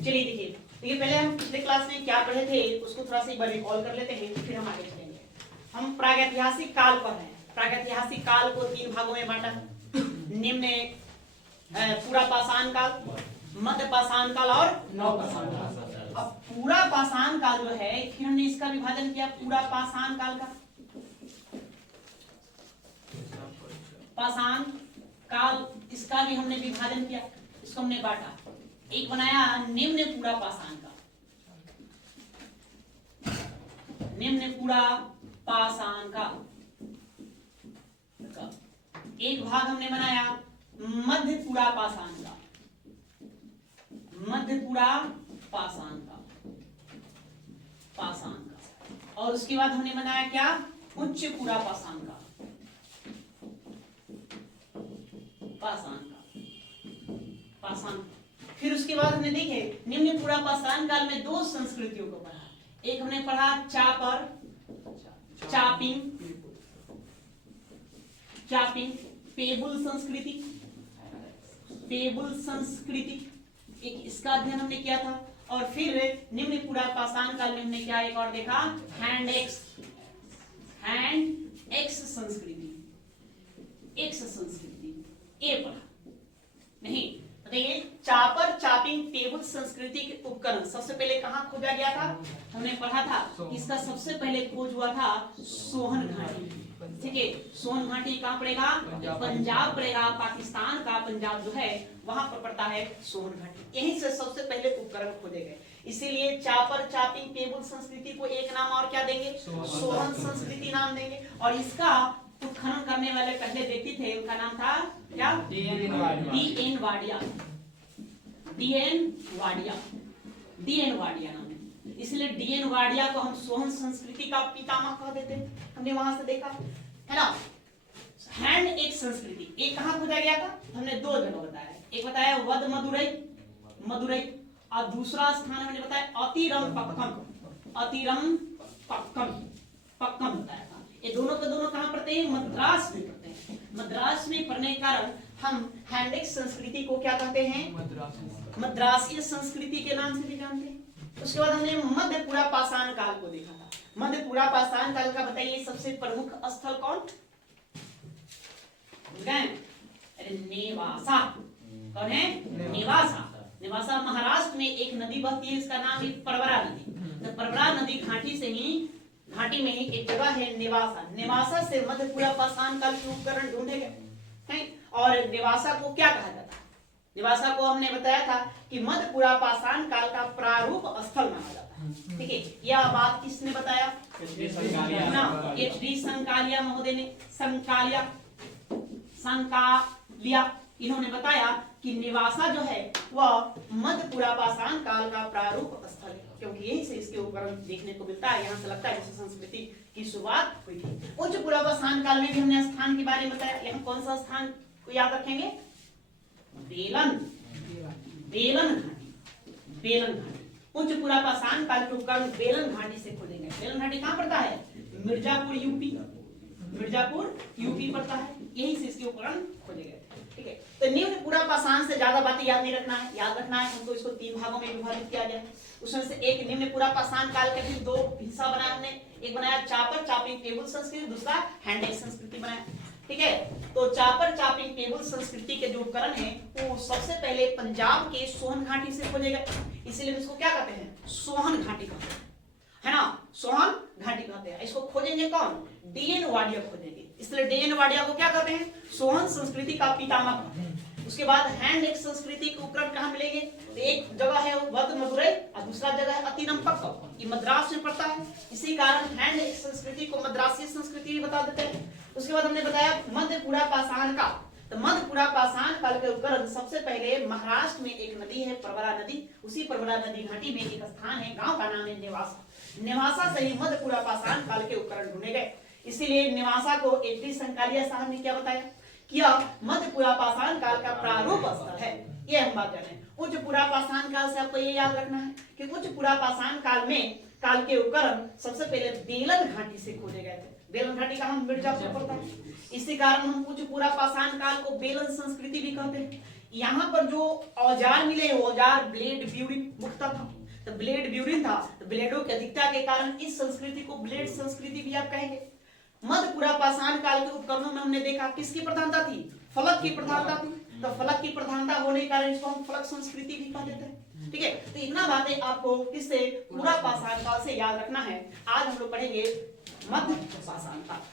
चलिए देखिए पहले हम पिछले क्लास में क्या पढ़े थे उसको थोड़ा सा एक बार रिकॉल कर लेते हैं, फिर हम आगे चलेंगे। हम प्रागैतिहासिक काल पढ़ रहे हैं। प्रागैतिहासिक काल को 3 भागों में बांटा। निम्न पूरा पाषाण काल, मध्य पाषाण काल और नव पाषाण काल। अब पूरा पाषाण काल जो है, फिर हमने इसका विभाजन किया पूरा पाषाण काल का। पाषाण काल इसका भी हमने विभाजन किया, इसको हमने बांटा। एक बनाया निम्न पूरा पाषाण काल, निम्न पूरा पाषाण काल। एक भाग हमने बनाया मध्य पूरा पाषाण काल, मध्य पूरा पाषाण काल, पाषाण काल। और उसके बाद हमने बनाया क्या, उच्च पूरा पाषाण काल, पाषाण काल, पाषाण। फिर उसके बाद हमने देखे निम्न पूरा पाषाण काल में 2 संस्कृतियों को पढ़ा। एक हमने पढ़ा चापर, चापिंग, चापिंग, पेबुल संस्कृति, पेबुल संस्कृति, एक इसका अध्ययन हमने किया था। और फिर निम्न पूरा पाषाण काल में हमने क्या एक और देखा, हैंड एक्स, हैंड एक्स संस्कृति, एक्स संस्कृति, ए पढ़ा नहीं। बताइए चापर, चापिंग, टेबुल संस्कृति के उपकरण सबसे पहले कहां खोजा गया था? हमने पढ़ा था इसका सबसे पहले खोज हुआ था सोहन घाटी। ठीक है, सोहन घाटी कहां पड़ेगा? पंजाब पड़ेगा, पाकिस्तान का पंजाब जो है वहां पर पड़ता है सोहन घाटी। यहीं से सबसे पहले उपकरण खोजे गए। इसीलिए चापर, चापिंग, टेबुल संस्कृति को एक नाम और क्या देंगे? सोहन संस्कृति नाम देंगे। और इसका उत्खनन करने वाले पहले व्यक्ति थे, उनका नाम था क्या? DN. Wadia, DN. Wadia, DN. Wadia नाम है। इसलिए डी.एन. वाडिया को हम सोहन संस्कृति का पितामह कह देते हैं। हमने वहां से देखा है ना। हैंड एक संस्कृति, एक कहां खोजा गया था? हमने 2 जगह बताया। एक बताया वद मदुरई, मदुरई, और दूसरा स्थान हमने बताया अतिरम पक्कम, अतिरम पक्कम, पक्कम बताया था। ये दोनों के दोनों कहां पढ़ते हैं? मद्रास में पढ़ते हैं। मद्रास में पढ़ने के कारण हम हैंडेक्स संस्कृति को क्या कहते हैं? मद्रासीय संस्कृति के नाम से भी जानते हैं। उसके बाद हमने मध्य पूरा पाषाण काल को देखा था। मध्य पूरा पाषाण काल का बताइए सबसे प्रमुख स्थल कौन? अरे नेवासा। कौन है? नेवासा। नेवासा महाराष्ट्र में एक नदी बहती है, इसका नाम है परवरा नदी। तो परवरा नदी घाटी से ही, घाटी में ही एक जगह है नेवासा। नेवासा से मध्य पूरा पाषाण काल के उपकरण ढूंढे गए हैं। और नेवासा को क्या कहा जाता है? नेवासा को हमने बताया था कि मध्य पूरा पाषाण काल का प्रारूप स्थल माना जाता है। ठीक है, यह बात किसने बताया? एच.डी. संकालिया महोदय ने, संकालिया, संकालिया, इन्होंने बताया कि नेवासा जो है वह मध्य पूरा पाषाण काल का प्रारूप स्थल है, क्योंकि यहीं से इसके उपकरण देखने को मिलता है। यहाँ से लगता है जैसे संस्कृति की शुरुआत हुई थी। उच्च पूरा पाषाण काल में भी हमने स्थान के बारे में बताया। यहाँ कौन सा स्थान को याद रखेंगे? बेलन, बेलन घाटी, बेलन घाटी। उच्च पूरा पाषाण काल के उपकरण बेलन घाटी से खोजेंगे। बेलन घाटी कहाँ पड़ता है? मिर्जापुर यूपी, मिर्जापुर यूपी पड़ता है। यहीं से इसके उपकरण खोजे गए। ठीक है, तो निम्न पूरा पाषाण से ज्यादा बातें याद नहीं रखना है। याद रखना है हमको इसको 3 भागों में विभाजित किया गया। उसमें से एक निम्न पूरा पाषाण काल के फिर 2 हिस्सा बनाया हमने। एक बनाया चापर, चापिंग, टेबुल संस्कृति, दूसरा हैंडेक्स संस्कृति बनाया। ठीक है, तो चापर, चापिंग, टेबुल संस्कृति के जो उपकरण है वो सबसे पहले पंजाब के सोहन घाटी से खोजे गए। इसीलिए इसको क्या कहते हैं? सोहन घाटी कहते हैं, है ना। सोहन घाटी कहते हैं। इसको खोजेंगे कौन? डी.एन. वाडिया खोजेंगे। इसलिए डी.एन. वाडिया को क्या कहते हैं? सोहन संस्कृति का पितामह कहते हैं। उसके बाद हैंड एक संस्कृति के उपकरण कहां मिलेंगे? तो एक जगह है वद मदुरई और दूसरा जगह है अतिरम पक्कम, ये मद्रास में पड़ता है। इसी कारण हैंड एक संस्कृति को मद्रासीय संस्कृति भी बता देते हैं। उसके बाद हमने बताया मध्य पूरा पाषाण काल। तो मध्य पूरा पाषाण काल के उपकरण सबसे पहले महाराष्ट्र में एक नदी है परवरा नदी, उसी परवरा नदी घाटी में एक स्थान है, गांव का नाम है नेवासा। नेवासा से ही मध्य पूरा पाषाण काल के उपकरण ढूंढे गए। इसीलिए नेवासा को एच.डी. संकालिया साहब ने क्या बताया कि मध्य पूरा पाषाण काल का प्रारूप स्थल है। ये हम बात कर रहे हैं। उच्च पूरा पाषाण काल से आपको ये याद रखना है कि उच्च पूरा पाषाण काल में काल के उपकरण सबसे पहले बेलन घाटी से खोजे गए थे। बेलन घाटी का हम मिर्जापुर पड़ता है। इसी कारण हम उच्च पूरा पाषाण काल को बेलन संस्कृति भी कहते हैं। यहाँ पर जो औजार मिले वो औजार ब्लेड ब्यूरिन मुख्यतः था, तो ब्लेड ब्यूरिन था, तो ब्लेडों की अधिकता के कारण इस संस्कृति को ब्लेड संस्कृति भी आप कहेंगे। मध्य पूरा पाषाण काल के उपकरणों में हमने देखा किसकी प्रधानता थी, फलक की प्रधानता थी, तो फलक की प्रधानता होने के कारण इसको हम फलक संस्कृति भी कह देते हैं। ठीक है, तो इतना बातें आपको किससे पूरा पाषाण काल से याद रखना है। आज हम लोग पढ़ेंगे मध्य पाषाण काल।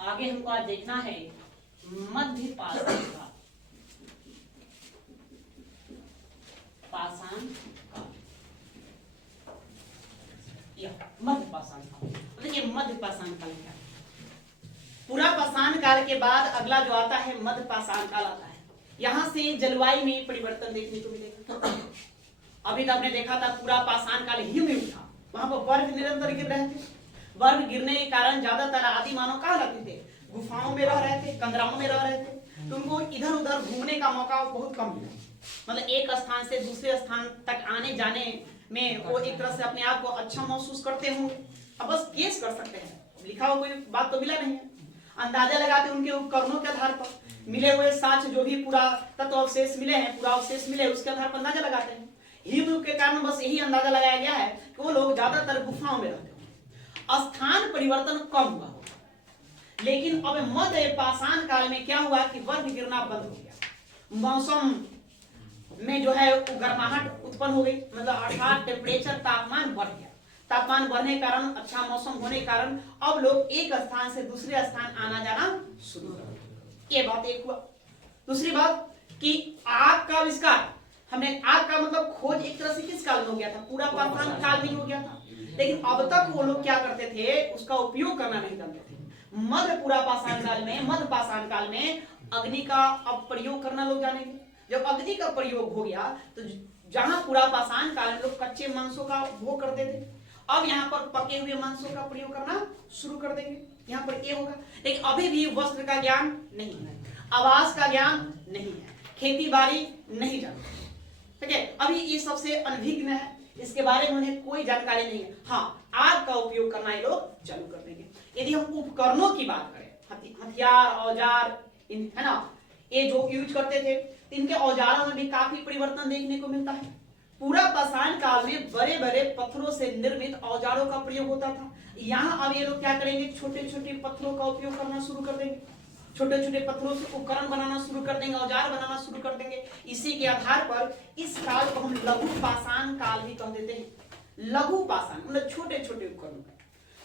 आगे हमको आज देखना है मध्य पाषाण काल। पाषाण काल, मध्य पाषाण काल। देखिए मध्य पाषाण काल क्या है। पूरा पाषाण काल के बाद अगला जो आता है मध्य पाषाण काल आता है। यहां से जलवायु में परिवर्तन देखने को मिलेगा। अभी तो आपने देखा था पूरा पाषाण काल हिमयुग था, वहां पर बर्फ निरंतर गिर रहे थे। बर्फ गिरने के कारण ज्यादातर आदि मानव कहाँ रहते थे, गुफाओं में रह रहे थे, कंदराओं में रह रहे थे, तो उनको इधर उधर घूमने का मौका बहुत कम मिला। मतलब एक स्थान से दूसरे स्थान तक आने जाने में वो एक तरह से अपने आप को अच्छा महसूस करते होंगे। अब बस गेस कर सकते हैं, लिखा हुआ कोई बात तो मिला नहीं है, अंदाजा लगाते उनके उपकरणों के आधार पर मिले हुए साक्ष्य जो भी पूरा तत्व अवशेष मिले हैं, पूरा अवशेष मिले उसके आधार पर अंदाजा लगाते हैं। हिमयुग के कारण बस यही अंदाजा लगाया गया है कि वो लोग ज्यादातर गुफाओं में रहते हैं, स्थान परिवर्तन कम हुआ होगा। लेकिन अब मध्य पाषाण काल में क्या हुआ कि बर्फ गिरना बंद हो गया, मौसम में जो है गर्माहट उत्पन्न हो गई, मतलब अर्थात टेम्परेचर तापमान बढ़ गया। तापमान बढ़ने के कारण अच्छा मौसम होने के कारण अब लोग एक स्थान से दूसरे स्थान आना जाना शुरू कर दिया। ये बात एक हुआ। दूसरी बात कि आग का आविष्कार, हमने आग का मतलब खोज एक तरह से किस काल में हो गया था, पूरा पाषाण काल में हो गया था। लेकिन अब तक वो लोग क्या करते थे, उसका उपयोग करना नहीं जानते थे। मध्य पूरा पाषाण काल में, मध्य पाषाण काल में अग्नि का अब प्रयोग करना लोग जानेंगे। जब अग्नि का प्रयोग हो गया तो जहां पूरा पाषाण काल में लोग कच्चे मांसों का भोग करते थे, अब यहाँ पर पके हुए मांसों का प्रयोग करना शुरू कर देंगे। यहाँ पर ये होगा। लेकिन अभी भी वस्त्र का ज्ञान नहीं है, आवास का ज्ञान नहीं है, खेती बाड़ी नहीं जानते। ठीक है, अभी ये सबसे अनभिज्ञ है, इसके बारे में उन्हें कोई जानकारी नहीं है। हाँ, आग का उपयोग करना ये लोग चालू कर देंगे। यदि हम उपकरणों की बात करें, हथियार औजार है ना, ये जो यूज करते थे, इनके औजारों में भी काफी परिवर्तन देखने को मिलता है। पूरा पाषाण काल में बड़े बड़े पत्थरों से निर्मित औजारों का प्रयोग होता था। यहाँ अब ये लोग क्या करेंगे, छोटे छोटे पत्थरों का उपयोग करना शुरू कर देंगे, छोटे छोटे पत्थरों से उपकरण बनाना शुरू कर देंगे, औजार बनाना शुरू कर देंगे। इसी के आधार पर इस काल को हम लघु पाषाण काल भी कह देते हैं। लघु पाषाण मतलब छोटे छोटे उपकरण।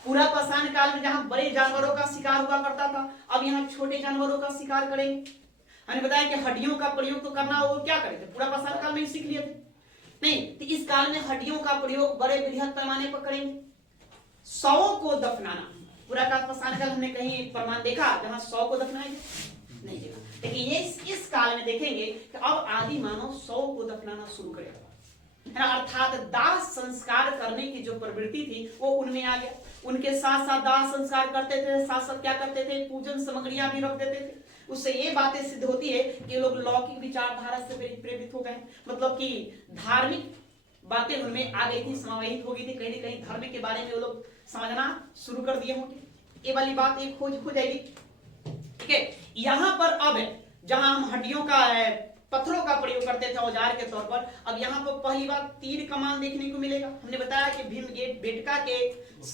पूरा पाषाण काल में जहां बड़े जानवरों का शिकार हुआ करता था, अब यहाँ छोटे जानवरों का शिकार करेंगे। हमने बताया कि हड्डियों का प्रयोग तो करना वो क्या करे थे, पूरा पाषाण काल में ही सीख लिए थे। नहीं, तो इस काल में हड्डियों का प्रयोग बड़े बृहद पैमाने पर करेंगे। शवों को दफनाना, पूरा काल पाषाण काल हमने कहीं प्रमाण देखा जहां 100 को दफनाएंगे, नहीं देखा। लेकिन ये इस काल में देखेंगे कि अब आदि मानव 100 को दफनाना शुरू करेगा, है ना, अर्थात दाह संस्कार करने की जो प्रवृत्ति थी वो उनमें आ गया। उनके साथ साथ दाह संस्कार करते थे, साथ साथ क्या करते थे, पूजन सामग्रियां भी रख देते थे। उससे ये बातें सिद्ध होती है कि लोग लौकिक विचारधारा से प्रेरित हो गए, मतलब कि धार्मिक बातें उनमें आ गई थी, समावेशित हो गई थी, कहीं न कहीं धर्म के बारे में वो लोग समझना शुरू कर दिए होंगे। ये वाली बात एक खोज हो जाएगी। ठीक है, यहाँ पर अब जहां हम हड्डियों का पत्थरों का प्रयोग करते थे औजार के तौर पर, अब यहाँ पर पहली बार तीर कमान देखने को मिलेगा। हमने बताया कि भीम बेटका के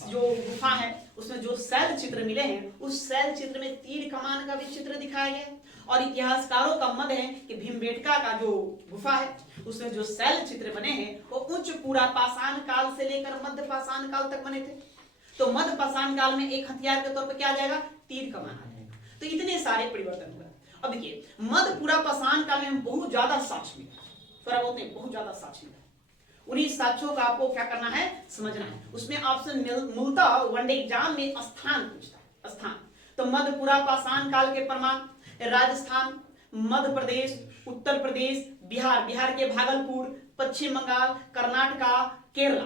जो गुफा है उसमें जो शैल चित्र मिले हैं, उस शैल चित्र में तीर कमान का भी चित्र दिखाया गया है। और इतिहासकारों का मत है कि भीमबेटका का जो गुफा है उसमें जो शैल चित्र बने हैं वो उच्च पूरा पाषाण काल से लेकर मध्य पाषाण काल तक बने थे। तो मध्य पाषाण काल में एक हथियार के तौर पर क्या आ जाएगा, तीर कमान आ जाएगा। तो इतने सारे परिवर्तन हुए। अब देखिए मध्य पूरा पाषाण काल में बहुत ज्यादा साक्ष्य मिला, थोड़ा बोलते हैं बहुत ज्यादा साक्ष्य मिला। उन्हीं साक्ष्यों का आपको क्या करना है, समझना है। उसमें ऑप्शन मूलतः वनडे एग्जाम में स्थान पूछता है, स्थान। तो मध्य पूरा पाषाण काल के प्रमाण राजस्थान, मध्य प्रदेश, उत्तर प्रदेश, बिहार, बिहार के भागलपुर, पश्चिम बंगाल, कर्नाटका, केरला,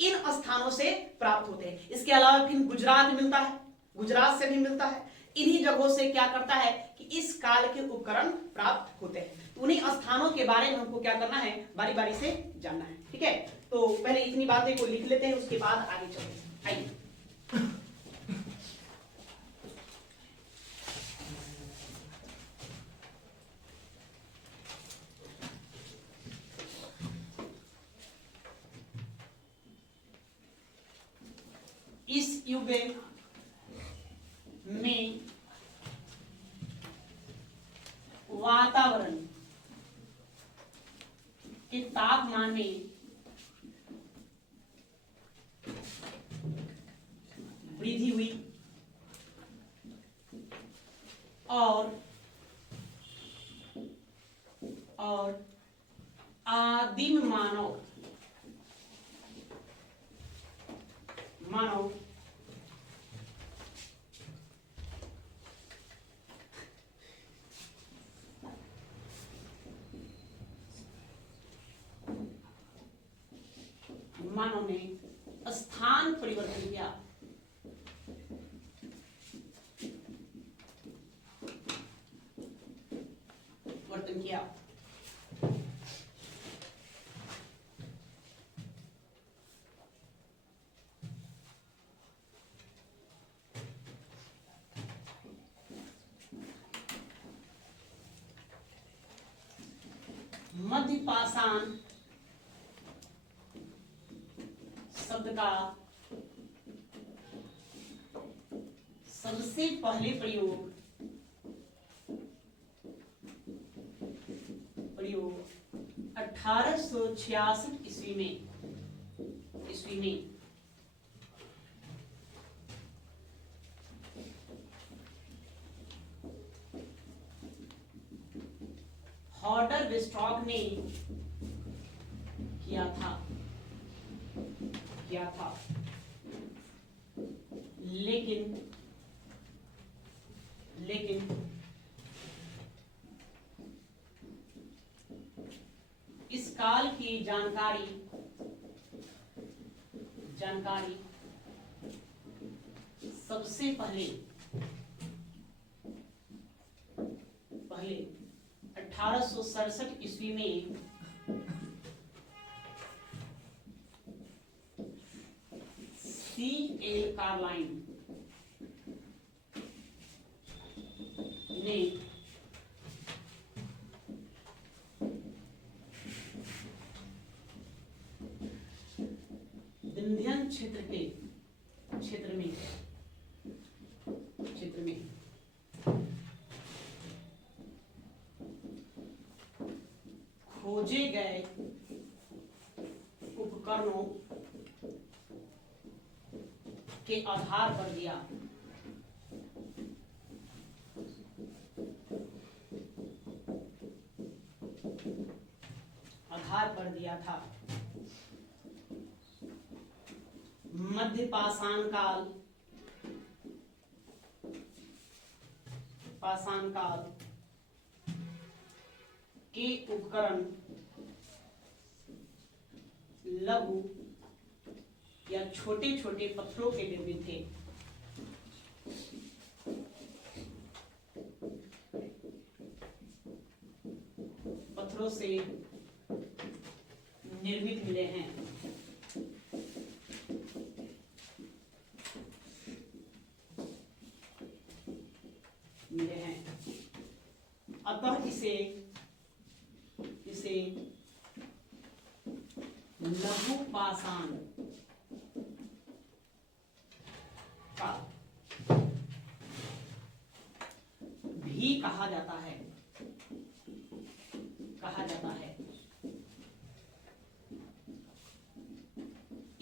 इन स्थानों से प्राप्त होते हैं। इसके अलावा फिर गुजरात मिलता है, गुजरात से भी मिलता है। इन्हीं जगहों से क्या करता है कि इस काल के उपकरण प्राप्त होते हैं। उन्हीं स्थानों के बारे में हमको क्या करना है, बारी बारी से जानना है। ठीक है, तो पहले इतनी बातें को लिख लेते हैं, उसके बाद आगे चलते हैं। आइए, इस युग में वातावरण के तापमान में वृद्धि हुई और आदिम मानव मानव ने स्थान परिवर्तन किया। मध्य पाषाण शब्द का सबसे पहले प्रयोग 1866 ईस्वी में हॉर्डर वेस्ट्रॉक ने किया था। लेकिन इस काल की जानकारी सबसे पहले 1867 ईस्वी में C.L. कार्लाइन ने विंध्यन क्षेत्र में खोजे गए उपकरणों के आधार पर दिया था। मध्य पाषाण काल के उपकरण लघु या छोटे छोटे पत्थरों के डिब्बे थे। पत्थरों से निर्मित मिले हैं। अतः इसे लघु पाषाण भी कहा जाता है।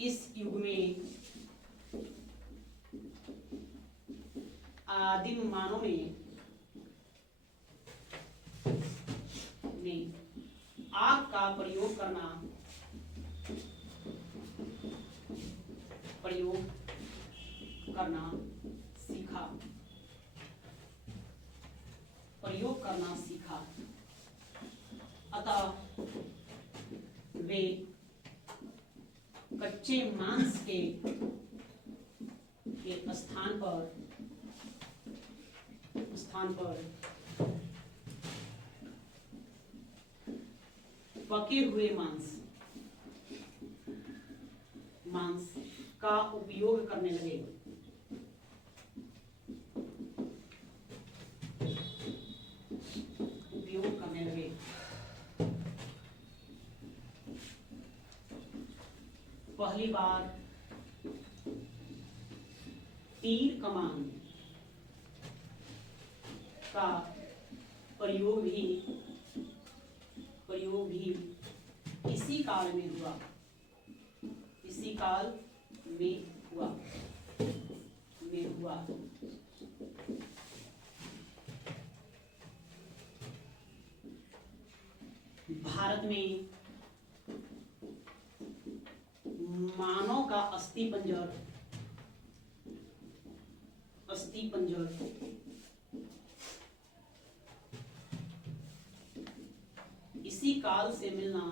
इस युग में आदिम मानव ने आग का प्रयोग करना सीखा। अतः वे कच्चे मांस के स्थान पर पके हुए मांस का उपयोग करने लगे। पहली बार तीर कमान का प्रयोग भी इसी काल में हुआ। भारत में मानव का अस्थिपंजर इसी काल से मिलना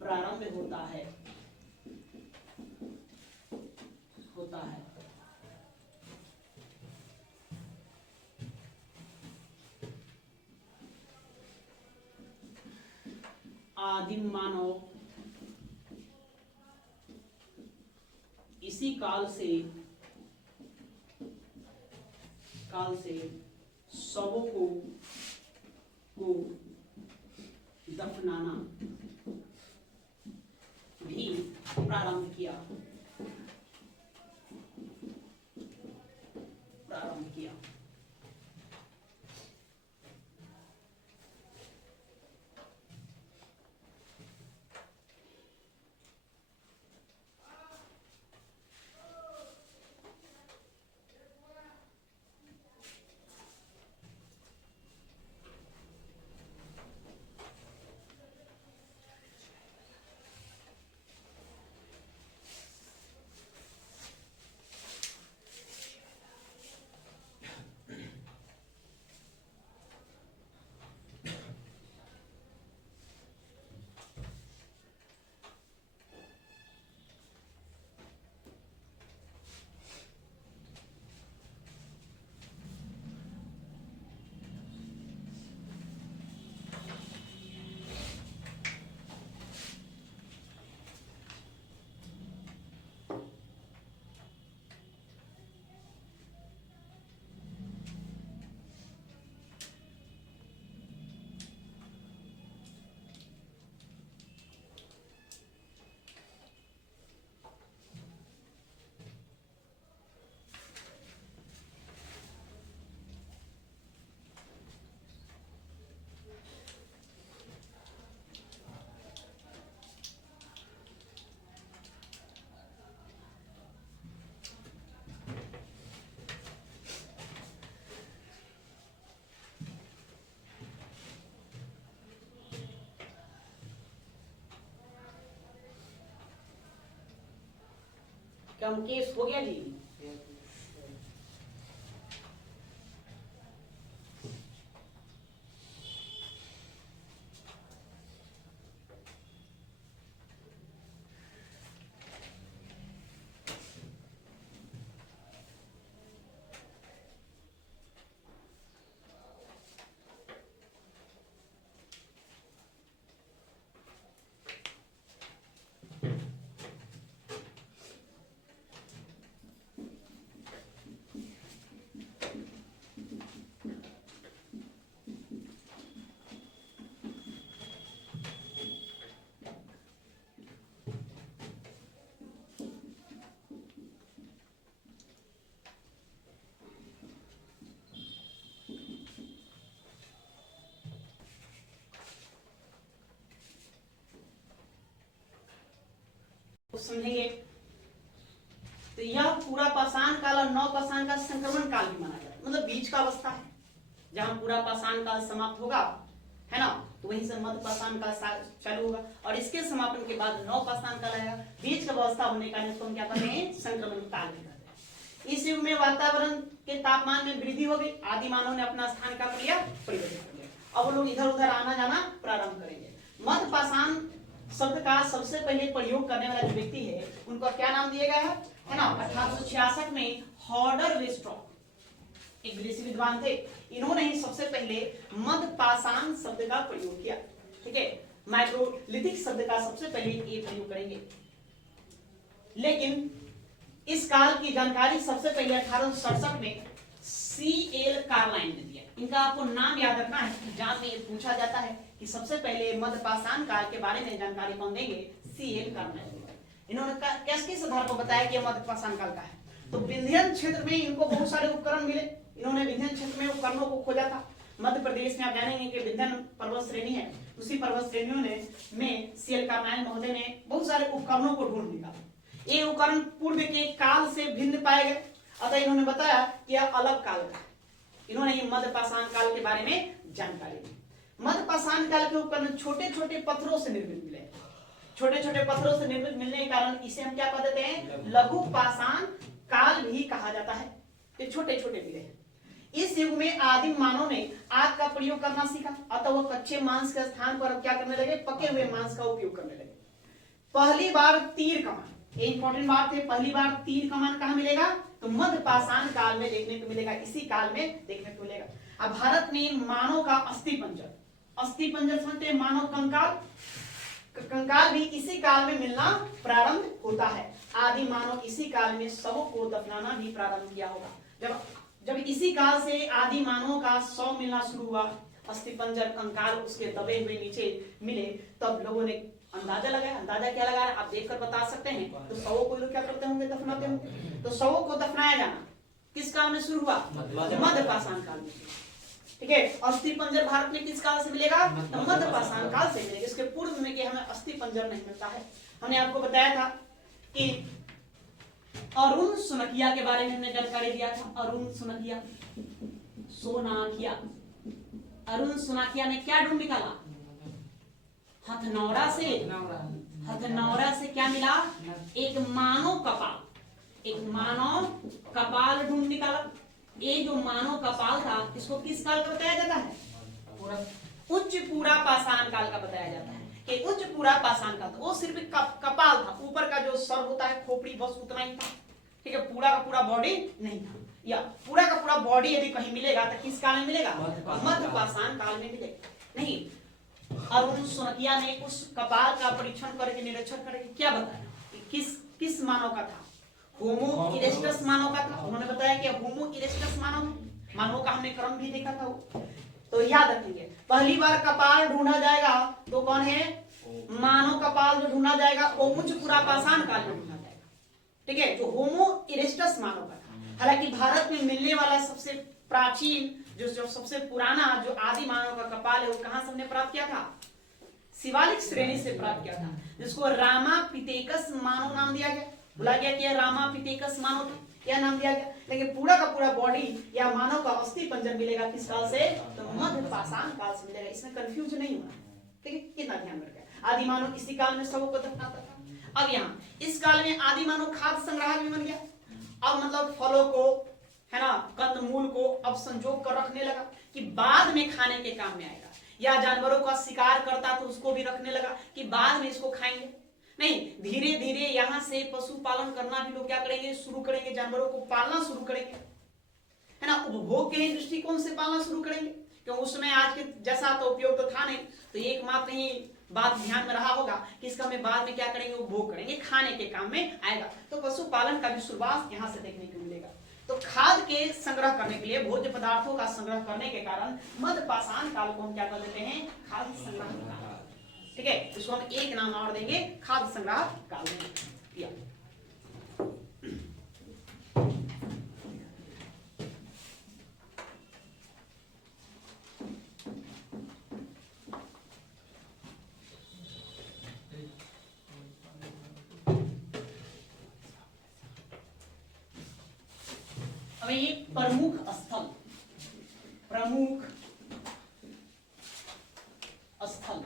प्रारंभ होता है। आदिम मानव इसी काल से शवों को दफनाना भी प्रारंभ किया। कम केस हो गया जी। समझेंगे। तो यह पूरा पाषाण काल और नव पाषाण का संक्रमण काल भी माना जाता है, मतलब बीच का अवस्था है जहां पूरा पाषाण काल समाप्त होगा, है ना, तो वहीं से मध्य पाषाण काल चालू होगा और इसके समापन के बाद नव पाषाण काल आएगा। बीच का अवस्था होने का इसको हम क्या कहते हैं, संक्रमण काल भी कहते हैं। इस युग में वातावरण के तापमान में वृद्धि हो गई, आदि मानव ने अपना स्थान का परिवर्तन कर लिया। अब वो लोग इधर उधर आना जाना प्रारंभ करेंगे। मध्य पाषाण शब्द का सबसे पहले प्रयोग करने वाला जो व्यक्ति है उनका क्या नाम दिया गया है ना, 1866 में हॉर्डर वेस्ट्रॉक। एक विदेशी विद्वान थे, इन्होंने ही सबसे पहले मध्य पाषाण शब्द का प्रयोग किया। ठीक है, माइक्रोलिथिक शब्द का सबसे पहले ये प्रयोग करेंगे। लेकिन इस काल की जानकारी सबसे पहले 1867 में C.L. कार्लाइन ने दिया। इनका आपको नाम याद रखना है, एग्जाम में ये पूछा जाता है कि सबसे पहले मध्य पाषाण काल के बारे में जानकारी कौन देंगे? C.L. कार्लाइन। इन्होंने किस आधार पर बताया कि मध्य पाषाण काल का है? तो विंध्यन क्षेत्र में इनको बहुत सारे उपकरण मिले। इन्होंने विंध्यन क्षेत्र में उपकरणों को खोजा था। मध्य प्रदेश में आप जानेंगे कि विंध्यन पर्वत श्रेणी है, उसी पर्वत श्रेणियों में C.L. कार्लाइन महोदय ने बहुत सारे उपकरणों को ढूंढ निकाला। ये उपकरण पूर्व के काल से भिन्न पाए गए, अतः इन्होंने बताया कि यह अलग काल का है। इन्होंने ही मध्य पाषाण काल के बारे में जानकारी दी। मध्य पाषाण काल के उपकरण छोटे छोटे पत्थरों से निर्मित मिले। छोटे छोटे पत्थरों से निर्मित मिलने के कारण इसे हम क्या कहते हैं? लघु पाषाण काल भी कहा जाता है। ये छोटे छोटे मिले। इस युग में आदिम मानव ने आग का प्रयोग करना सीखा, अतः वह कच्चे मांस के स्थान पर अब क्या करने लगे? पके हुए मांस का उपयोग करने लगे। पहली बार तीर कमान, ये इंपॉर्टेंट बात है, पहली बार तीर कमान कहां मिलेगा? तो मध्य पाषाण काल में देखने को मिलेगा, इसी काल में देखने को मिलेगा। अब भारत में मानव का अस्थि पंजर, अस्थि पंजर समझते हैं, मानव कंकाल, कंकाल भी इसी काल में मिलना प्रारंभ होता है। आदि मानव इसी काल में शवों को दफनाना भी प्रारंभ किया होगा। जब इसी काल से आदि मानव का शव मिलना शुरू हुआ, अस्थि पंजर, कंकाल उसके दबे हुए नीचे मिले, तब लोगों ने अंदाजा लगाया। अंदाजा क्या लगाया आप देखकर बता सकते हैं। तो शवों को लोग क्या करते होंगे? दफनाते होंगे। तो शवों को दफनाया जाना किस काल में शुरू हुआ? मध्य पाषाण काल में। ठीक है, अस्थि पंजर भारत में किस काल से मिलेगा? तो मध्य पाषाण काल से मिलेगा। इसके पूर्व में कि हमें अस्थि पंजर नहीं मिलता है। हमने आपको बताया था कि अरुण सुनकिया के बारे में हमने जानकारी दिया था। अरुण सुनकिया, सोनाकिया, अरुण सुनकिया ने क्या ढूंढ निकाला? हथनौरा से, हथनौरा से क्या मिला? एक मानव कपाल, एक मानव कपाल ढूंढ निकाला। ये जो मानव कपाल था, इसको किस काल का बताया जाता है? उच्च पूरा पाषाण काल का बताया जाता है। कि उच्च पूरा पाषाण काल, वो सिर्फ कपाल था, ऊपर का जो सर होता है, खोपड़ी, बस उतना ही था। ठीक है, पूरा का पूरा बॉडी नहीं था। या पूरा का पूरा बॉडी यदि कहीं मिलेगा तो किस काल में मिलेगा? मध्य पाषाण काल में मिलेगा। नहीं, अरुण सुनकिया ने उस कपाल का परीक्षण करके, निरीक्षण करके क्या बताया? किस मानव का था? होमो इरेक्टस मानव का था। उन्होंने बताया कि होमो इरेक्टस मानव है। मानव का हमने क्रम भी देखा था वो। तो याद रखेंगे, पहली बार कपाल ढूंढा जाएगा तो कौन है? मानव कपाल जो ढूंढा जाएगा वो उच्च पूरा पाषाण काल में ढूंढा जाएगा। ठीक है, जो होमो इरेक्टस मानव का था। हालांकि भारत में मिलने वाला सबसे प्राचीन, जो सबसे पुराना जो आदि मानव का कपाल है, वो कहां से हमने प्राप्त किया था? शिवालिक श्रेणी से प्राप्त किया था, जिसको रामापिथेकस मानव नाम दिया गया। बोला गया कि रामापिथेकस मानव था, यह नाम दिया गया। लेकिन पूरा का पूरा बॉडी या मानव का अस्थि पंजर मिलेगा किस काल से? तो मध्य पाषाण काल से मिलेगा। इसमें कंफ्यूज नहीं होना। ठीक है, कितना ध्यान रखें। आदि मानव इसी काल में सबों को दफनाता था। अब यहाँ इस काल में आदि मानव खाद्य संग्राहक भी बन गया। अब मतलब फलों को, है ना, कंद मूल को अब संजोग कर रखने लगा कि बाद में खाने के काम में आएगा। या जानवरों का शिकार करता तो उसको भी रखने लगा कि बाद में इसको खाएंगे। नहीं, धीरे धीरे यहाँ से पशुपालन करना भी लोग क्या करेंगे? शुरू करेंगे, जानवरों को पालना शुरू करेंगे, है ना। उपभोग के दृष्टिकोण से पालना शुरू करेंगे, क्योंकि उस समय आज के जैसा तो उपयोग तो था नहीं। तो एकमात्र ही बात ध्यान में रहा होगा कि इसका हम बाद में क्या करेंगे? उपभोग करेंगे, खाने के काम में आएगा। तो पशुपालन का भी शुरुआत यहाँ से देखने को मिलेगा। तो खाद्य के संग्रह करने के लिए, भोज्य पदार्थों का संग्रह करने के कारण मध्य पाषाण काल को हम क्या कर देते हैं? खाद्य संग्रह काल। ठीक है, इसको हम एक नाम और देंगे, खाद्य संग्रह काल। अब ये प्रमुख स्थल, प्रमुख स्थल,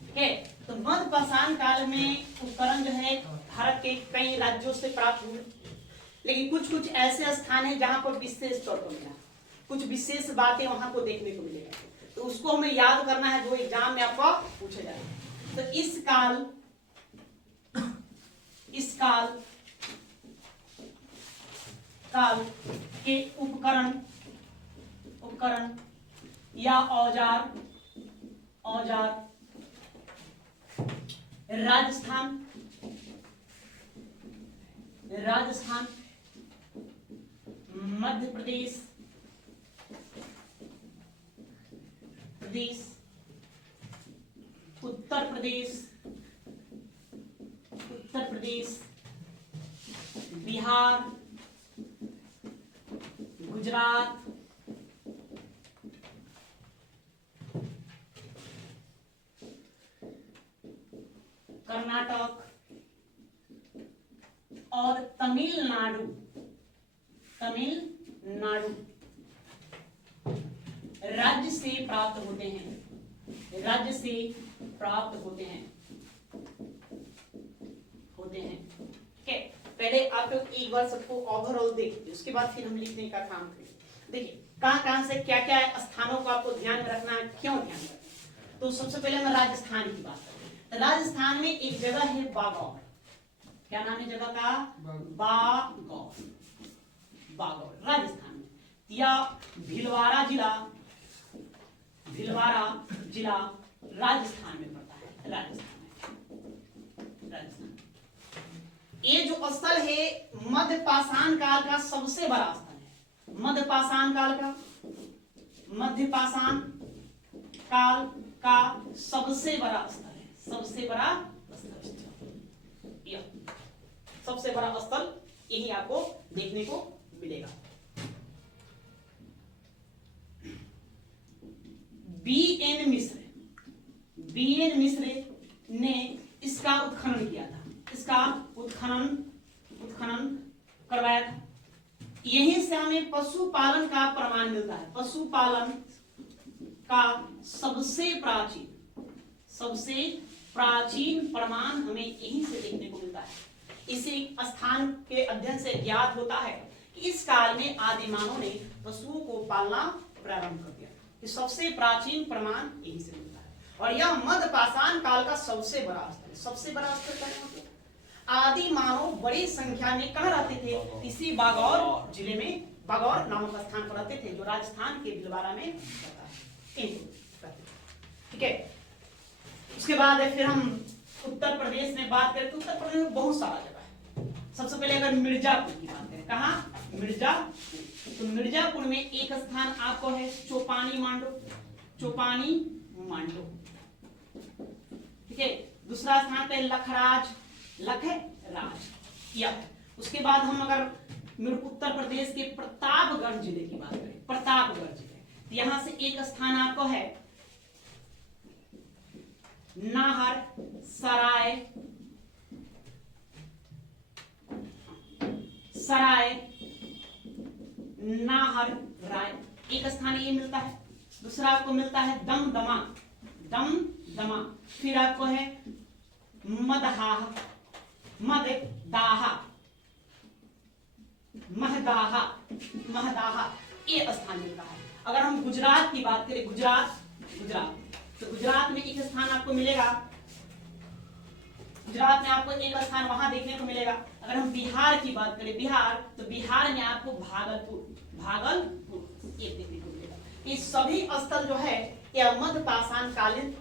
ठीक है। तो मध्य पाषाण काल में उपकरण जो है भारत के कई राज्यों से प्राप्त हुए, लेकिन कुछ कुछ ऐसे स्थान है जहां पर विशेष तौर पर मिला, कुछ विशेष बातें वहां को देखने को मिलेगा। तो उसको हमें याद करना है, जो एग्जाम में आपको पूछा जाएगा। तो इस काल काल के उपकरण या औजार राजस्थान मध्य प्रदेश उत्तर प्रदेश बिहार गुजरात कर्नाटक और तमिलनाडु राज्य से प्राप्त होते हैं ठीक है। पहले आप लोग एक बार सबको ओवरऑल देखिए, उसके बाद फिर हम लिखने का काम करेंगे। देखिए कहां से क्या क्या स्थानों को आपको ध्यान में रखना है, क्यों ध्यान रखना है। तो सबसे पहले मैं राजस्थान की बात करूं। राजस्थान में एक जगह है बागौर। क्या नाम है जगह का? बागौर राजस्थान में। या भीलवाड़ा जिला राजस्थान में पड़ता है। राजस्थान ये जो स्थल है मध्य पाषाण काल का सबसे बड़ा स्थल है। मध्य पाषाण काल का सबसे बड़ा स्थल है। सबसे बड़ा स्थल यही आपको देखने को मिलेगा। बी.एन. मिश्र ने इसका उत्खनन किया था। इसका उत्खनन करवाया था। यहीं से हमें पशुपालन का प्रमाण मिलता है। पशुपालन का सबसे प्राचीन प्रमाण हमें यहीं से देखने को मिलता है। इसी स्थान के अध्ययन से ज्ञात होता है कि इस काल में आदिमानव ने पशुओं को पालना प्रारंभ कर दिया। इस सबसे प्राचीन प्रमाण यहीं से मिलता है। और यह मध्य पाषाण काल का सबसे बड़ा स्थल है। सबसे बड़ा स्थल क्या है? आदि मानव बड़ी संख्या में कहां रहते थे? इसी बागौर जिले में, बागौर नामक स्थान पर रहते थे, जो राजस्थान के भीलवाड़ा में पड़ता है। ठीक है। उसके बाद फिर हम उत्तर प्रदेश में बात करें तो उत्तर प्रदेश में बहुत सारा जगह है। सबसे पहले अगर मिर्जापुर की बात करें, कहाँ? मिर्जापुर। तो मिर्जापुर में एक स्थान आपको है चौपानी मांडो। ठीक है। दूसरा स्थान पे लखराज किया है। उसके बाद हम अगर उत्तर प्रदेश के प्रतापगढ़ जिले की बात करें, प्रतापगढ़ जिले, तो यहां से एक स्थान आपको है नाहर राय, एक स्थान ये मिलता है। दूसरा आपको मिलता है दमदमा। फिर आपको है महदाहा ये स्थान मिलता है। अगर हम गुजरात की बात करें, गुजरात तो गुजरात में एक स्थान आपको मिलेगा। गुजरात में आपको एक स्थान वहां देखने को मिलेगा। अगर हम बिहार की बात करें, तो बिहार में आपको भागलपुर ये देखने को मिलेगा। ये सभी स्थल जो है यह मध्य पाषाण कालीन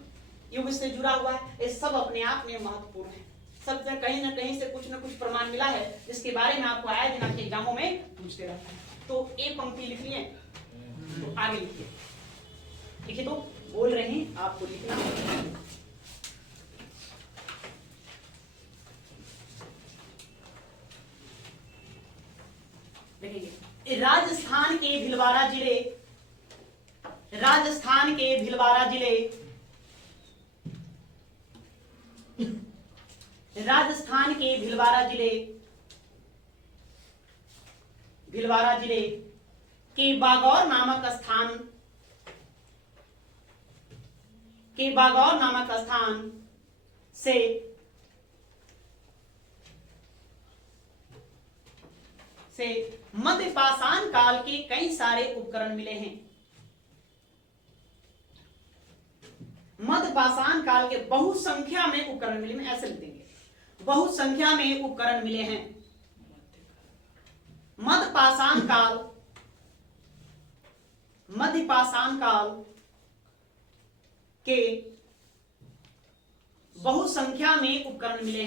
युग से जुड़ा हुआ है। ये सब अपने आप में महत्वपूर्ण है। सब कहीं ना कहीं से कुछ न कुछ प्रमाण मिला है, जिसके बारे में आपको आए दिन आपके एग्जामों में पूछते रहते हैं। तो एक पंक्ति लिख लिए, तो आगे लिखिए। देखिए तो बोल रहे हैं, आपको लिखना। देखिए राजस्थान के भीलवाड़ा जिले के बागौर नामक स्थान से मध्य पाषाण काल के कई सारे उपकरण मिले हैं। मध्य पाषाण काल के बहुत संख्या में उपकरण मिले, ऐसे लिख देंगे, बहुत संख्या में उपकरण मिले हैं। मध्य पाषाण काल के बहुसंख्या में उपकरण मिले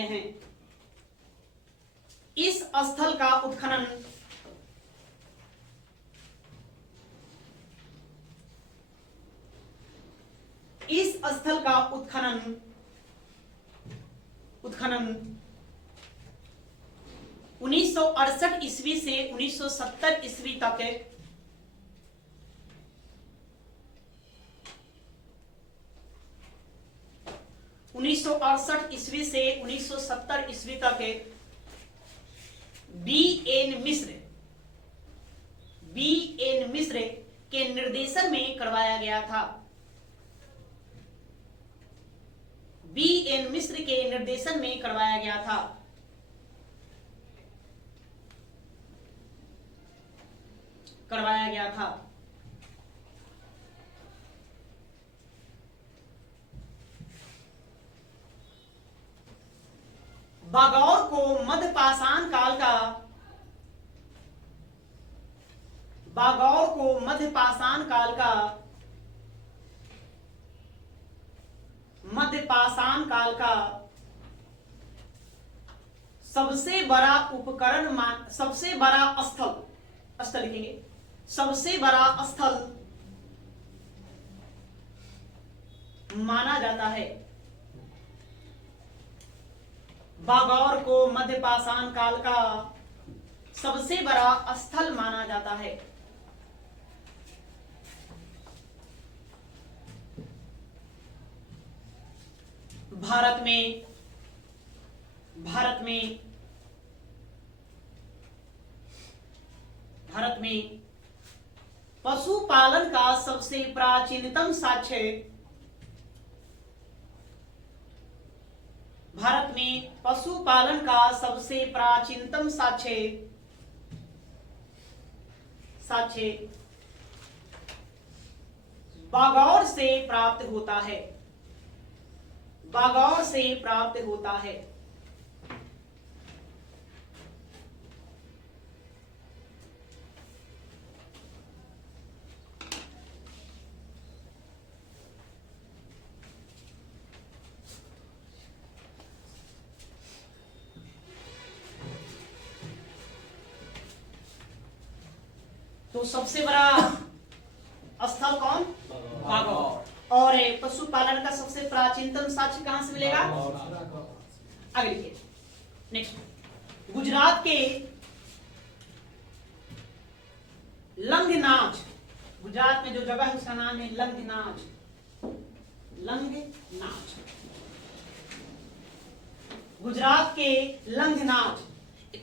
हैं। इस स्थल का उत्खनन उत्खनन 1968 ईस्वी से 1970 ईस्वी तक 1968 ईस्वी से 1970 ईस्वी तक बी.एन. मिश्र के निर्देशन में करवाया गया था। बी.एन. मिश्र के निर्देशन में करवाया गया था। बागौर को मध्य पाषाण काल का सबसे बड़ा उपकरण सबसे बड़ा स्थल लिखेंगे, सबसे बड़ा स्थल माना जाता है। बागौर को मध्य पाषाण काल का सबसे बड़ा स्थल माना जाता है। भारत में पशुपालन का सबसे प्राचीनतम साक्ष्य बागौर से प्राप्त होता है। तो सबसे बड़ा स्थल कौन? बागौर। और पशुपालन का सबसे प्राचीनतम साक्ष्य कहां से मिलेगा? आगे लिखिए। नेक्स्ट, गुजरात के लंगनाच, गुजरात में जो जगह है उसका नाम है लंगनाच। गुजरात के लंगनाच,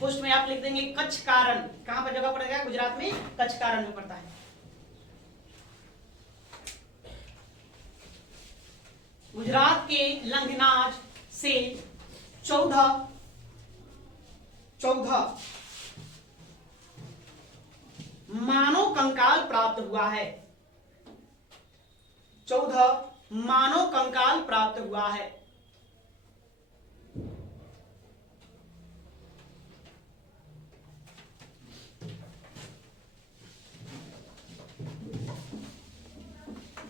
पोस्ट में आप लिख देंगे कच्छकारण। कहां पर जगह पड़ेगा? गुजरात में कच्छकारण में पड़ता है। गुजरात के लंगनाच से 14 मानव कंकाल प्राप्त हुआ है। 14 मानव कंकाल प्राप्त हुआ है।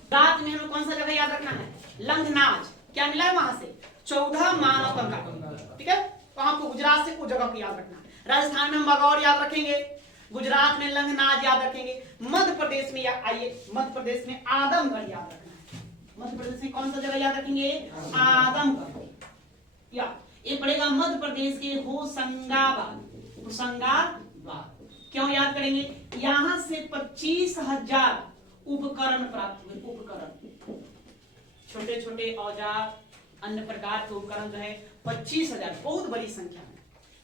गुजरात में हमें कौन सा जगह याद रखना है? लंगनाच। क्या मिला है वहां से? 14 मानव कंकाल। ठीक है, तो आपको गुजरात से उस जगह को याद रखना है। राजस्थान में हम बागौर याद रखेंगे, गुजरात में लंगनाच याद रखेंगे। मध्य प्रदेश में आइए, मध्य प्रदेश में आदमगढ़ याद रखना है। मध्य प्रदेश में कौन सा जगह याद रखेंगे? आदमगढ़। या ये पड़ेगा मध्य प्रदेश के होशंगाबाद। क्यों याद करेंगे? यहां से 25,000 उपकरण प्राप्त हुए। उपकरण, छोटे छोटे औजार, अन्य प्रकार के उपकरण जो है 25,000, बहुत बड़ी संख्या में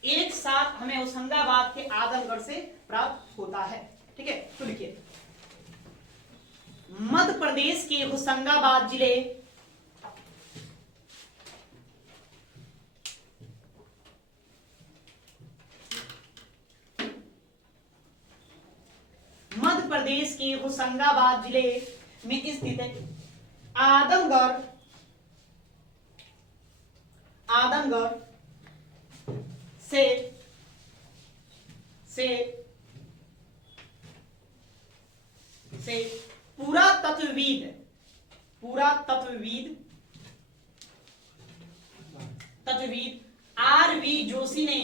एक साथ हमें होशंगाबाद के आदमगढ़ से प्राप्त होता है। ठीक है, तो लिखिए, मध्य प्रदेश के होशंगाबाद जिले में स्थित है। आदमगढ़ आदमगढ़ से पुरातत्वविद आर.वी. जोशी ने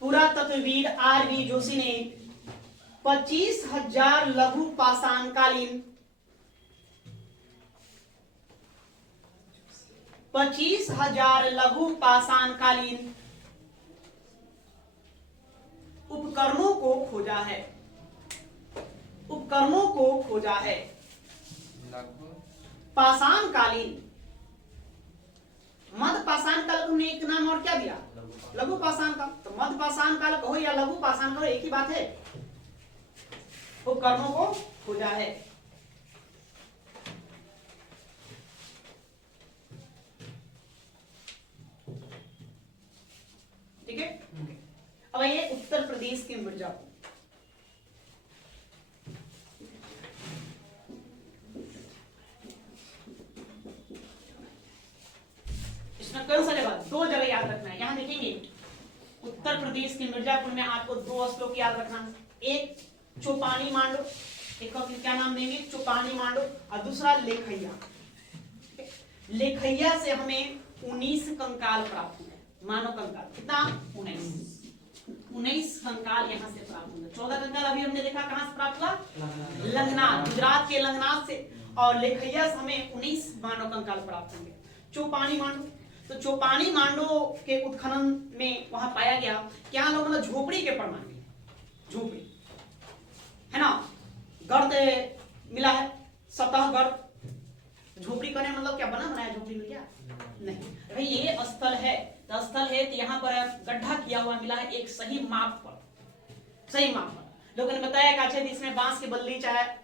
पुरातत्वविद आर.वी. जोशी ने 25,000 लघु पाषाणकालीन 25,000 लघु पाषाणकालीन उपकरणों को खोजा है। पाषाणकालीन मध्य पाषाण काल को एक नाम और क्या दिया? लघु पाषाण काल। तो मध्य पाषाण काल कहो या लघु पाषाण काल एक ही बात है। उपकरणों को खोजा है। ठीक है। अब ये उत्तर प्रदेश के मिर्जापुर। इसमें कौन सा जगह? दो जगह याद रखना है। यहां देखेंगे उत्तर प्रदेश के मिर्जापुर में आपको दो स्थलों की याद रखना है। एक चौपानी मांडो, एक का क्या नाम देंगे? चौपानी मांडो, और दूसरा लेखैया। लेखैया से हमें 19 कंकाल प्राप्त हुए। मानव कंकाल कितना? 19 कंकाल यहाँ से प्राप्त हुए। 14 कंकाल अभी हमने देखा कहां से प्राप्त हुआ? लंगनाथ, गुजरात के लंगनाथ से। और लेखैया से हमें 19 मानव कंकाल प्राप्त होंगे। चौपानी मांडो, तो चौपानी मांडो के उत्खनन में वहां पाया गया क्या लोग मतलब झोपड़ी के प्रमाण मिले। झोपड़ी है ना, गर्त मिला है, सतह गर्त। झोपड़ी करने मतलब क्या बना बनाया झोपड़ी मिल गया? नहीं भाई, ये स्थल है तो यहाँ पर गड्ढा किया हुआ मिला है एक सही माप पर। लोगों ने बताया कि अच्छा इसमें बांस की बल्ली चाहे है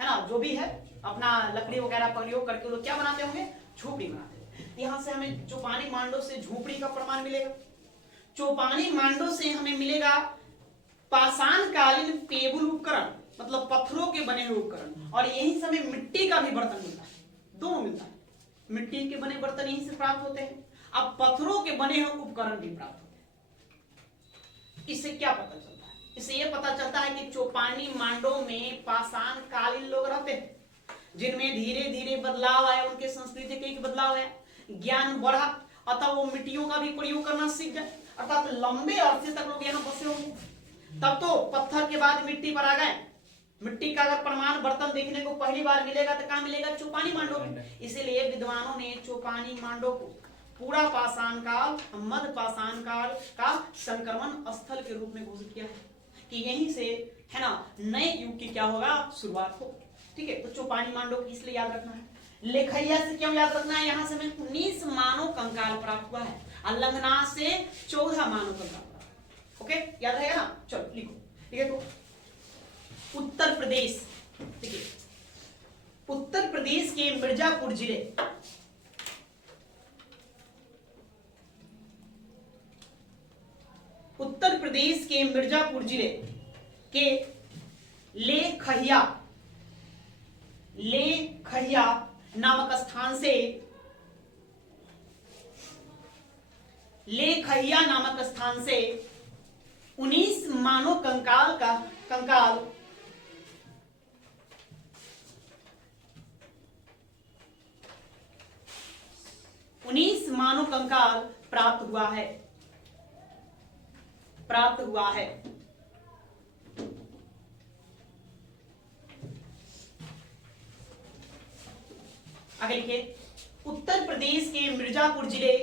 ना जो भी है अपना लकड़ी वगैरह प्रयोग करके लोग क्या बनाते होंगे? झोपड़ी बनाते हैं। यहाँ से हमें चौपानी मांडो से झोपड़ी का प्रमाण मिलेगा। चौपानी मांडो से हमें मिलेगा पाषाणकालीन पेबुल उपकरण, मतलब पत्थरों के बने हुए उपकरण। और यहीं से हमें मिट्टी का भी बर्तन मिलता है, दोनों मिलता है। मिट्टी के बने बर्तन यहीं से प्राप्त होते हैं, अब पत्थरों के बने हुए उपकरण भी प्राप्त होते हैं। इससे क्या पता चलता है? इससे यह पता चलता है कि चौपानी मांडो में पाषाणकालीन लोग रहते हैं, जिनमें धीरे धीरे बदलाव आया, उनके संस्कृति के बदलाव आया, ज्ञान बढ़ा, अतः वो मिट्टियों का भी प्रयोग करना सीख गए। अर्थात लंबे अरसे तक लोग यहाँ बसे होंगे। तब तो पत्थर के बाद मिट्टी पर आ गए। मिट्टी का अगर प्रमाण बर्तन देखने को पहली बार मिलेगा तो कहां मिलेगा? चौपानी मांडो में। इसीलिए विद्वानों ने चौपानी मांडो को पूरा पाषाण काल, मध्य पाषाण काल का संक्रमण स्थल के रूप में घोषित किया है कि यहीं से है ना नए युग की क्या होगा? शुरुआत हो। ठीक है, तो चौपानी मांडो को इसलिए याद रखना है। लेखैया से क्यों याद रखना है? यहाँ से हमें 19 मानव कंकाल प्राप्त हुआ है, अलंगनाथ से 14 मानव कंकाल। ओके, याद रहेगा ना? चलो लिखो। ठीक है, तो उत्तर प्रदेश, ठीक है, उत्तर प्रदेश के मिर्जापुर जिले उत्तर प्रदेश के मिर्जापुर जिले के लेखैया नामक स्थान से लेखैया नामक स्थान से 19 मानव कंकाल 19 मानव कंकाल प्राप्त हुआ है। आगे लिखिए, उत्तर प्रदेश के मिर्जापुर जिले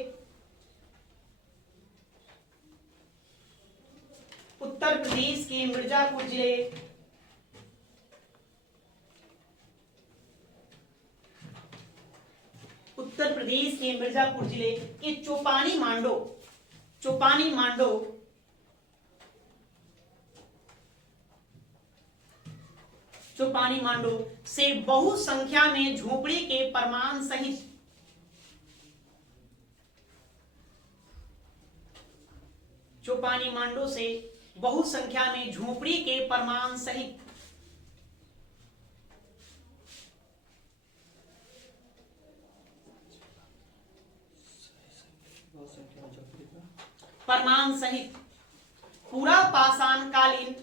उत्तर प्रदेश के मिर्जापुर जिले उत्तर प्रदेश के मिर्जापुर जिले के चौपानी मांडो से बहु संख्या में झोपड़ी के प्रमाण सहित चौपानी मांडो से बहुत संख्या में झोपड़ी के परमाणु सहित पूरा पाषाणकालीन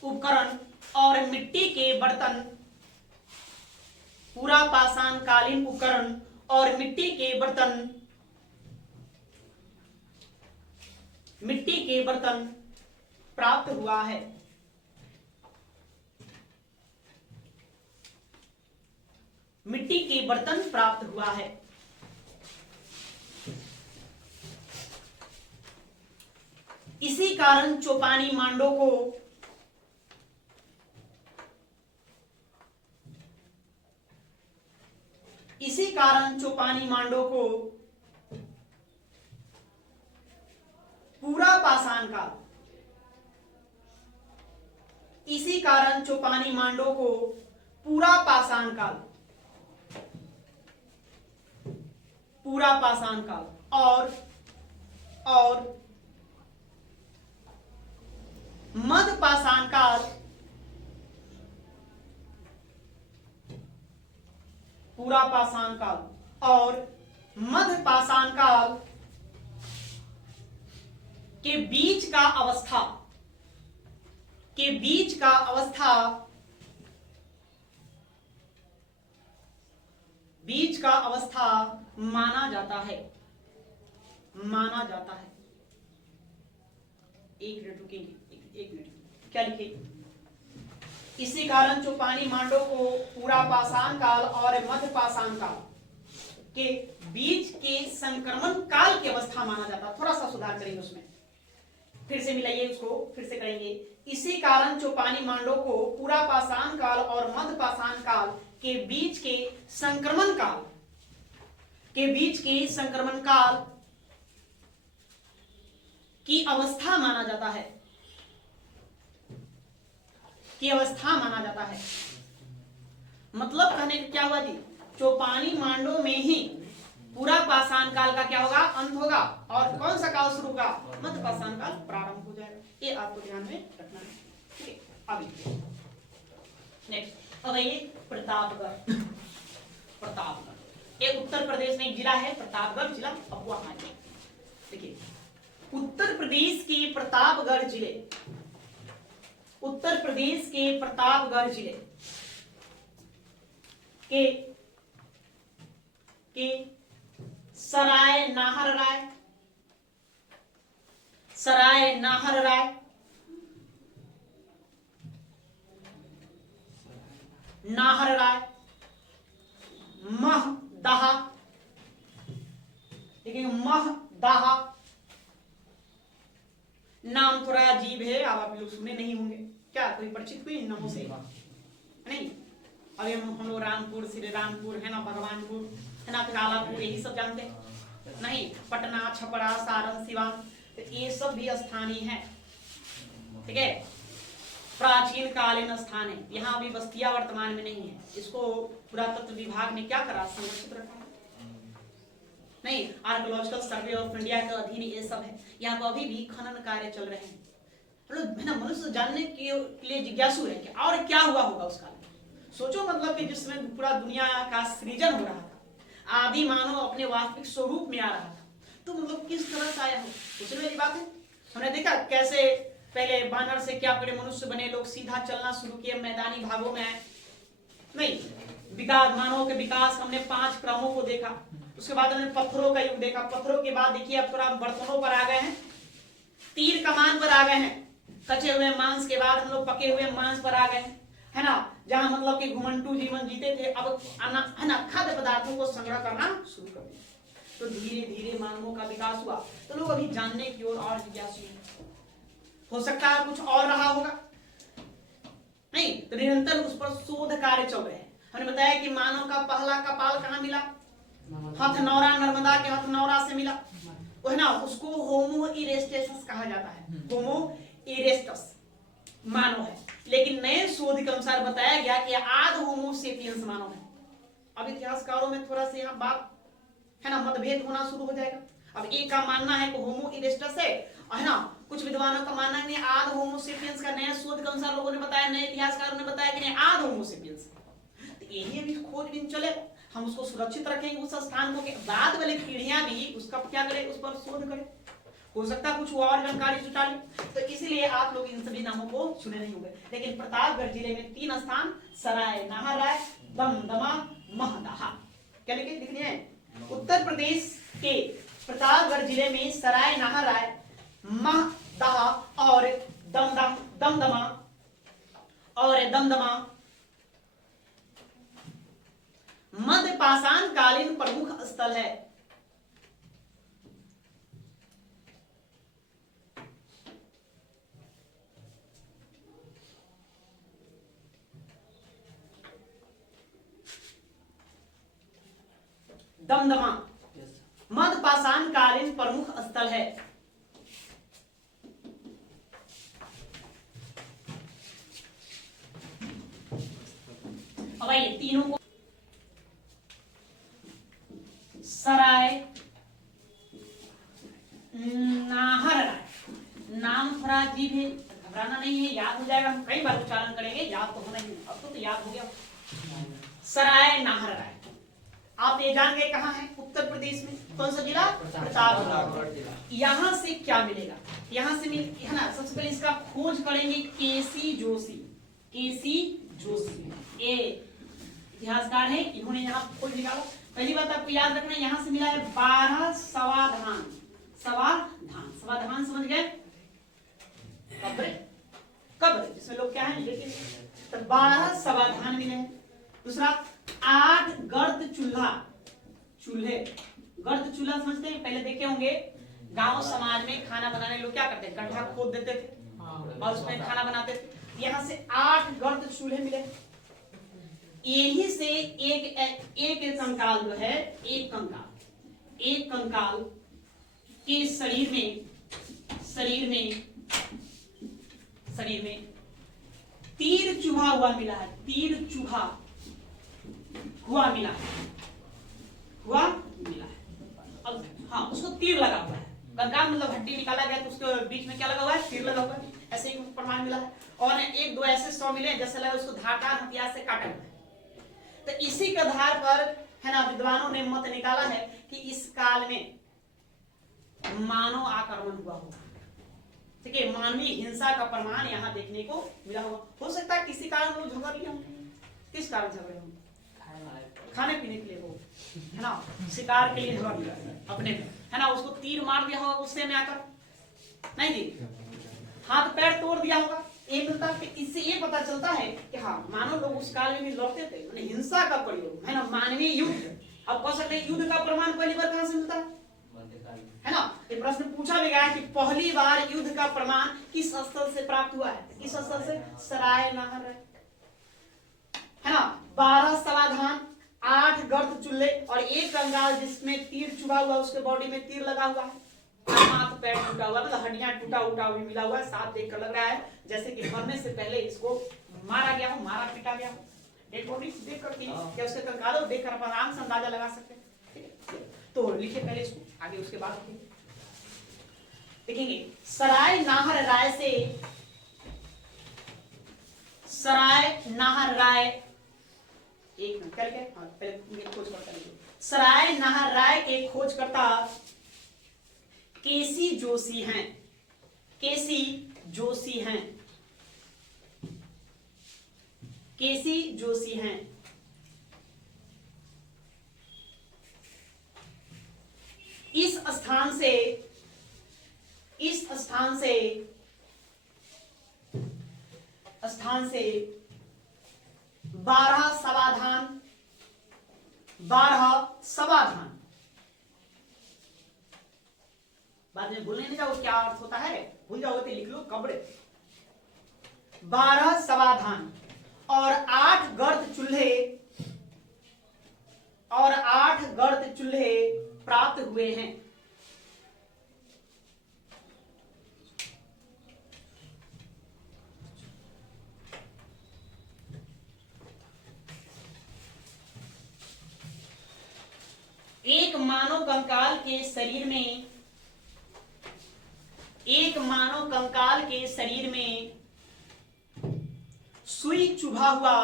उपकरण और मिट्टी के बर्तन, पूरा पाषाणकालीन उपकरण और मिट्टी के बर्तन प्राप्त हुआ है। मिट्टी के बर्तन प्राप्त हुआ है। इसी कारण चौपानी मांडो को पूरा पाषाण काल, इसी कारण चौपानी मांडो को पूरा पाषाण काल और मध्य पाषाण काल, पूरा पाषाण काल और मध्य पाषाण काल के बीच का अवस्था माना जाता है। एक मिनट रुकेंगे, एक मिनट, क्या लिखे? इसी कारण चौपानी मांडो को पूरा पाषाण काल और मध्य पाषाण काल के बीच के संक्रमण काल की अवस्था माना जाता है। थोड़ा सा सुधार करेंगे उसमें, फिर से मिलाइए उसको, फिर से करेंगे। इसी कारण चौपानी मांडो को पूरा पाषाण काल और मध्य पाषाण काल के बीच के संक्रमण काल की अवस्था माना जाता है। मतलब कहने का क्या हुआ जी, चौपानी मांडो में ही पूरा पाषाण काल का क्या होगा? अंत होगा, और कौन सा काल शुरू होगा? मध्य पाषाण काल प्रारंभ हो जाएगा। ये आपको ध्यान में रखना है। ठीक है, अभी नेक्स्ट अब ये प्रतापगढ़। ये उत्तर प्रदेश में एक जिला है, प्रतापगढ़ जिला। अब वहां देखिए, उत्तर प्रदेश के प्रतापगढ़ जिले के सराय नाहर राय महदाहा, देखिए महदाहा नाम थोड़ा अजीब है, आप लोग सुने नहीं होंगे क्या? कोई परिचित हुई इन नामों से? नहीं। अभी हम लोग रामपुर, श्री रामपुर है ना, भगवानपुर है ना, कालापुर, यही सब जानते हैं? नहीं। पटना, छपरा, सारण, सिवान, तो ये सब भी स्थानीय है। ठीक है, प्राचीन कालीन स्थान है। यहाँ अभी बस्तियां वर्तमान में नहीं है। इसको पुरातत्व विभाग ने क्या करा? संरक्षित रखा। नहीं, आर्कियोलॉजिकल सर्वे ऑफ इंडिया के अधीन ये सब है। यहाँ पर अभी भी खनन कार्य चल रहे हैं। मनुष्य जानने के लिए जिज्ञासु है कि और क्या हुआ होगा उस काल में। सोचो, मतलब कि जिसमें पूरा दुनिया का सृजन हो रहा था, आदि मानव अपने वास्तविक स्वरूप में आ रहा था, तो मतलब किस तरह से आया हो, सोचने वाली बात है। हमने देखा कैसे पहले बानर से क्या बड़े मनुष्य बने, लोग सीधा चलना शुरू किए, मैदानी भागों में आए। नहीं, विकास, मानव के विकास, हमने 5 क्रमों को देखा। उसके बाद हमने पत्थरों का युग देखा। पत्थरों के बाद देखिए अब थोड़ा बर्तनों पर आ गए हैं, तीर कमान पर आ गए हैं। कचे हुए मांस के बाद हम लोग पके हुए मांस पर आ गए हैं, है ना, जहां मतलब कि घुमंटू जीवन जीते थे, अब है ना खाद्य पदार्थों को संग्रह करना शुरू कर दिया। तो धीरे धीरे मानवों का विकास हुआ। तो लोग अभी जानने की ओर और जिज्ञासु हैं। हो सकता है कुछ और रहा होगा, नहीं तो निरंतर उस पर शोध कार्य चल रहे हैं। हमने बताया कि मानव का पहला कपाल कहाँ मिला? हथनौरा, नर्मदा के हथनौरा से मिला, वो है ना, उसको होमो इरेक्टस कहा जाता है। होमो इरेक्टस मानव है। लेकिन नए शोध के अनुसार बताया गया कि आद होमो सेपियंस मानव है। अब इतिहासकारों में थोड़ा सा यहाँ बात है ना, मतभेद होना शुरू हो जाएगा। अब एक का मानना है कि होमो इरेक्टस है ना, कुछ विद्वानों का मानना है आद होमो सेपियंस का नया शोध के अनुसार लोगों ने बताया, नए इतिहासकारों ने बताया कि नहीं आद होमो सेपियंस। तो यही अभी खोजबीन चले, हम उसको सुरक्षित रखेंगे उस स्थान को, बाद वाली पीढ़ियां भी उसका क्या करें, उस पर शोध करें, हो सकता है कुछ और जानकारी जुटा ले। तो इसीलिए आप लोग इन सभी नामों को सुने नहीं होंगे। लेकिन प्रतापगढ़ जिले में 3 स्थान, सराय नाहराय, दमदमा, महदाहा, क्या लिखनी है, उत्तर प्रदेश के प्रतापगढ़ जिले में सराय नाहराय, महदाहा और दमदमा मध्य पाषाण कालीन प्रमुख स्थल है। दमदमा मध्य पाषाण कालीन प्रमुख स्थल है। अब ये तीनों को सराय नाहराय, नाम थोड़ा अजीब है, घबराना नहीं है, याद हो जाएगा, हम कई बार उच्चारण करेंगे, याद तो होना ही है। अब तो याद हो गया। सराय नाहराय आप ये जान गए कहाँ है, उत्तर प्रदेश में, कौन सा जिला, प्रतापगढ़। यहाँ से क्या मिलेगा, यहाँ से है ना, सबसे पहले इसका खोज करेंगे केसी जोशी। ये इतिहासकार है, इन्होंने यहाँ खोज निकाला। पहली बात आपको याद रखना, यहाँ से मिला है 12 सवाधान समझ गए, कब्र जिसमें लोग क्या है लेकिन, तो 12 सवाधान मिले हैं। दूसरा 8 गर्त चूल्हा समझते हैं, पहले देखे होंगे गांव समाज में खाना बनाने लोग क्या करते, गड्ढा खोद देते थे और उसमें खाना बनाते थे। यहाँ से 8 गर्त चूल्हे मिले। यही से एक कंकाल जो है, एक कंकाल के शरीर में तीर चुभा हुआ मिला है, अब हाँ उसको तीर लगा हुआ है, कंकाल मतलब हड्डी निकाला गया तो उसके बीच में क्या लगा हुआ है, तीर लगा हुआ है, ऐसे ही प्रमाण मिला है। और 1-2 ऐसे 100 मिले जैसे लगा उसको धारदार हथियार से काटा हुआ है। तो इसी के आधार पर है ना, विद्वानों ने मत निकाला है कि इस काल में मानव आक्रमण हुआ होगा। ठीक है, मानवीय हिंसा का प्रमाण यहाँ देखने को मिला होगा। हो सकता है किसी कारण वो झगड़ लिया होंगे, किस कारण झगड़े होंगे, खाने पीने के लिए हो, है ना, शिकार के लिए झगड़ लिया अपने, है ना, उसको तीर मार दिया होगा गुस्से में आकर, नहीं जी, हाथ पैर तोड़ दिया होगा। एक मिलता है, इससे ये पता चलता है कि हाँ मानव लोग उस काल में भी लड़ते थे, मैंने हिंसा का प्रयोग, है ना, मानवीय युद्ध। अब कह सकते हैं युद्ध का प्रमाण पहली बार कहां से मिलता है ना, ये प्रश्न पूछा भी गया कि पहली बार युद्ध का प्रमाण किस स्थल से प्राप्त हुआ है, किस स्थल से, सराय नाहराय, है ना। 12 सवाधान, 8 गर्त चूल्हे और एक कंकाल जिसमें तीर चुभा हुआ, उसके बॉडी में तीर लगा हुआ है, हाथ पैर टूटा हुआ, मतलब हड्डियां टूटा भी मिला हुआ है। साफ देखकर लग रहा है जैसे कि मरने से पहले इसको मारा गया हो, मारा पीटा गया हो। डेड बॉडी देखकर क्या उसके कंकाल देखकर आप आराम से अंदाजा लगा सकते हैं। ठीक है, तो लिखिए पहले इसको, आगे उसके बाद देखेंगे। सराय नाहराय से, सराय नाहराय, एक मिनट करके पहले खोजकर्ता लिखिए। सराय नाहराय के खोजकर्ता केसी जोशी हैं, केसी जोशी हैं। इस स्थान से 12 सवाधान, बाद में भूलने नहीं जाओ क्या अर्थ होता है, भूल जाओगे तो लिख लो कब्र। 12 सवाधान और 8 गर्त चूल्हे प्राप्त हुए हैं। एक मानव कंकाल के शरीर में, एक मानव कंकाल के शरीर में सुई चुभा हुआ,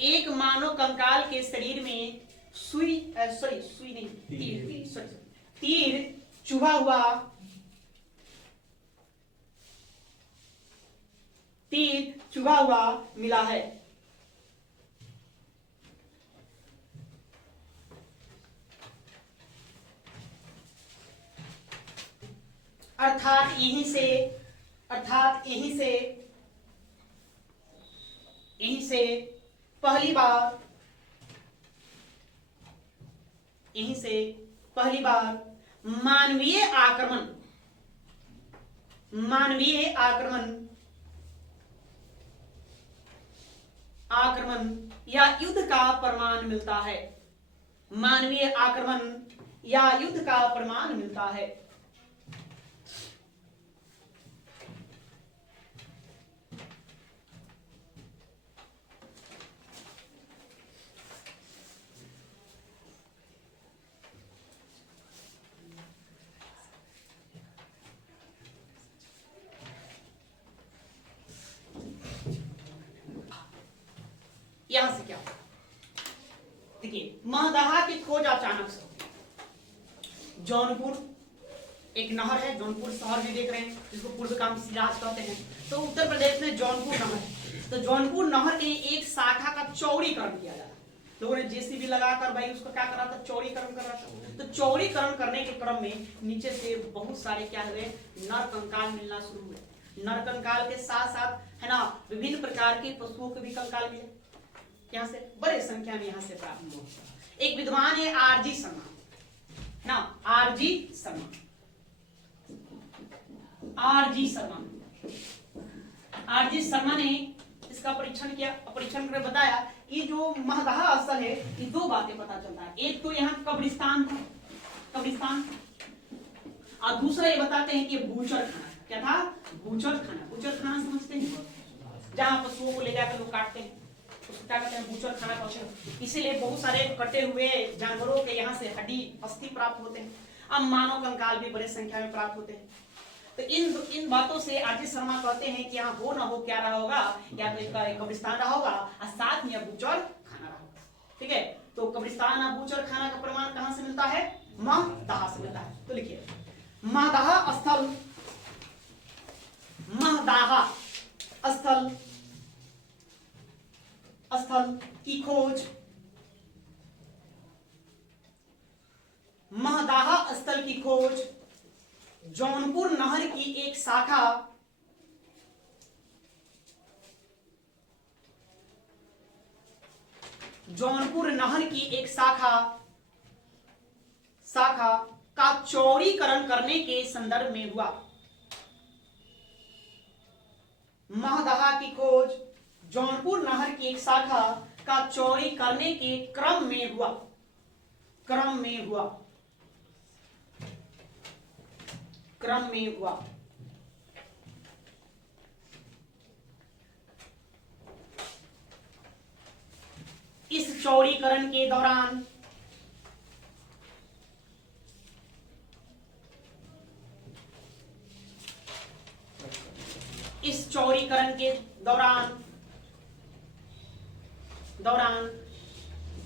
एक मानव कंकाल के शरीर में सुई नहीं, तीर चुभा हुआ, तीर चुभा हुआ मिला है। अर्थात यहीं से पहली बार मानवीय आक्रमण या युद्ध का प्रमाण मिलता है। मानवीय आक्रमण या युद्ध का प्रमाण मिलता है। यहां से क्या देखिए, महदाहा की खोज अचानक से जौनपुर, एक नहर है जौनपुर शहर में देख रहे हैं, जिसको पूर्व काम सिराज कहते हैं। तो उत्तर प्रदेश में जौनपुर नहर है, तो जौनपुर नहर के एक शाखा का चौड़ीकरण किया जा रहा है। लोगों ने जेसीबी लगाकर भाई उसको क्या कर रहा था, चौड़ीकरण कर रहा था। तो चौड़ीकरण करने के क्रम में नीचे से बहुत सारे क्या हुए, नर कंकाल मिलना शुरू हुए। नर कंकाल के साथ साथ है ना विभिन्न प्रकार के पशुओं के भी कंकाल मिले, यहाँ से बड़े संख्या में यहाँ से प्राप्त हुआ। एक विद्वान है आरजी शर्मा ना, आरजी शर्मा ने इसका परीक्षण किया। परीक्षण कर बताया कि जो महदाहा स्थल है, ये दो बातें पता चलता है। एक तो यहाँ कब्रिस्तान और दूसरा ये बताते हैं कि बूचर खाना। क्या था? बूचर खाना समझते हैं, जहाँ पशुओं को ले जाकर लोग काटते हैं, उसको क्या कहते हैं, बूचर खाना कहते हैं। इसीलिए बहुत सारे कटे हुए जानवरों के यहाँ से हड्डी अस्थि प्राप्त होते हैं। अब मानव कंकाल भी बड़े संख्या में प्राप्त होते हैं। तो इन बातों से आरजी शर्मा कहते हैं कि यहाँ हो ना हो क्या रहा होगा, या तो इसका कब्रिस्तान रहा होगा और साथ में बूचर खाना रहा होगा। ठीक है, तो कब्रिस्तान और बूचर खाना का प्रमाण कहाँ से मिलता है? महदाहा से मिलता है। तो लिखिए, महदाहा स्थल की खोज, महदाहा स्थल की खोज जौनपुर नहर की एक शाखा का चौड़ीकरण करने के संदर्भ में हुआ। महदाहा की खोज जौनपुर नहर की एक शाखा का चौड़ी करने के क्रम में हुआ। इस चौड़ीकरण के दौरान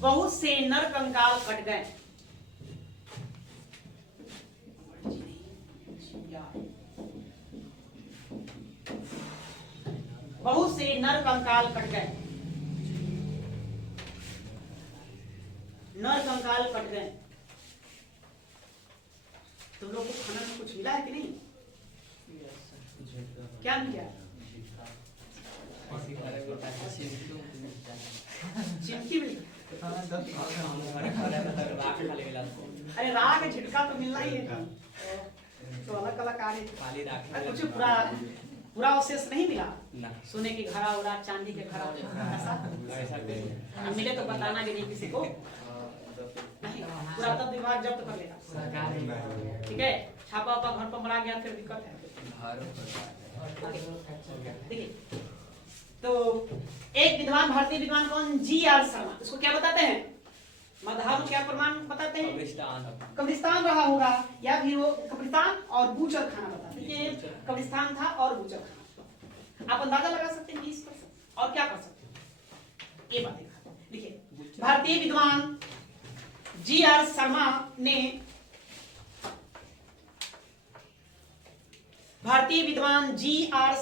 बहुत से नर कंकाल कट गए। तुम लोग को खाना में कुछ मिला है कि नहीं? क्या मिला? चिमकी मिली? अरे राग झिटका तो मिलना ही है, तो अलग अलग कार्य कुछ पूरा अवशेष नहीं मिला ना। सोने के घड़ा उड़ा, चांदी के घड़ा, ऐसा मिले तो बताना भी नहीं किसी को। नहीं, पुरातत्व विभाग जब्त कर लेगा। ठीक है, छापा वापा घर पर मरा गया फिर दिक्कत है। देखिए तो एक विद्वान, भारतीय विद्वान कौन? जी.आर. शर्मा। इसको क्या बताते हैं? मधानु क्या प्रमाण बताते हैं? कब्रिस्तान रहा होगा, या फिर वो कब्रिस्तान और बूचर खाना बताते हैं। कब्रिस्तान था और बूचर खाना। आप अंदाजा लगा सकते हैं 20%। और क्या कर सकते हैं, ये बात देखिए। भारतीय विद्वान जी.आर. शर्मा ने, भारतीय विद्वान जी.आर.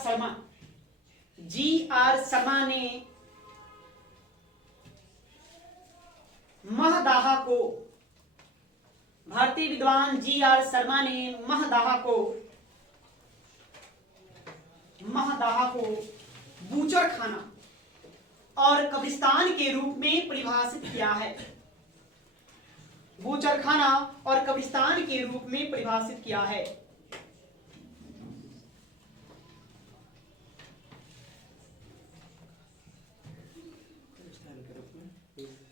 शर्मा ने महदाहा को, भारतीय विद्वान जी.आर. शर्मा ने महदाहा को बूचर खाना और कब्रिस्तान के रूप में परिभाषित किया है। बूचर खाना और कब्रिस्तान के रूप में परिभाषित किया है।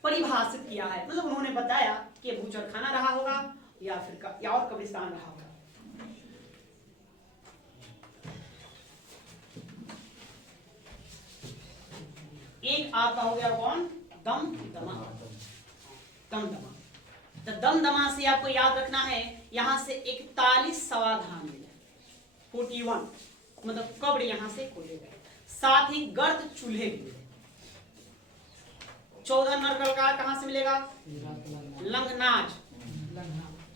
परिभाषित किया है मतलब उन्होंने बताया कि बूचर खाना रहा होगा या फिर या और कब्रिस्तान रहा होगा। एक आपका हो गया कौन? दमदमा। तो दमदमा से आपको याद रखना है, यहां से 41 समाधान मिले, 41 मतलब कब्र यहां से खोले गए, साथ ही गर्द चूल्हे मिले। 14 नरकलकार कहां से मिलेगा? लंगनाज,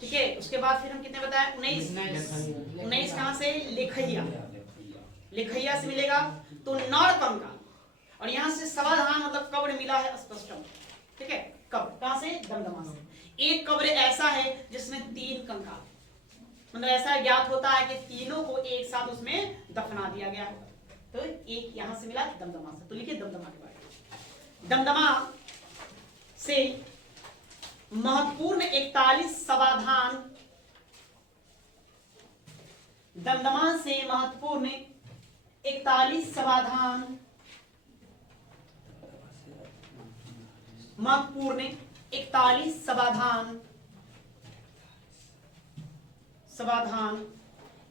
ठीक है। उसके बाद फिर हम कितने बताए? 19 कहां से? लेखैया से मिलेगा। तो नर कंकाल, और यहां से समाधान मतलब कब्र मिला है स्पष्टम, ठीक है। कब्र कहां से? दमदमा से। एक कब्र ऐसा है जिसमें 3 कंकाल, मतलब ऐसा ज्ञात होता है कि तीनों को एक साथ उसमें दफना दिया गया होगा। तो एक यहां से मिला दमदमा से। तो लिखिए दमदमा के बारे में। दमदमा से महत्वपूर्ण 41 समाधान, दमदमा से महत्वपूर्ण 41 समाधान, महत्वपूर्ण 41 समाधान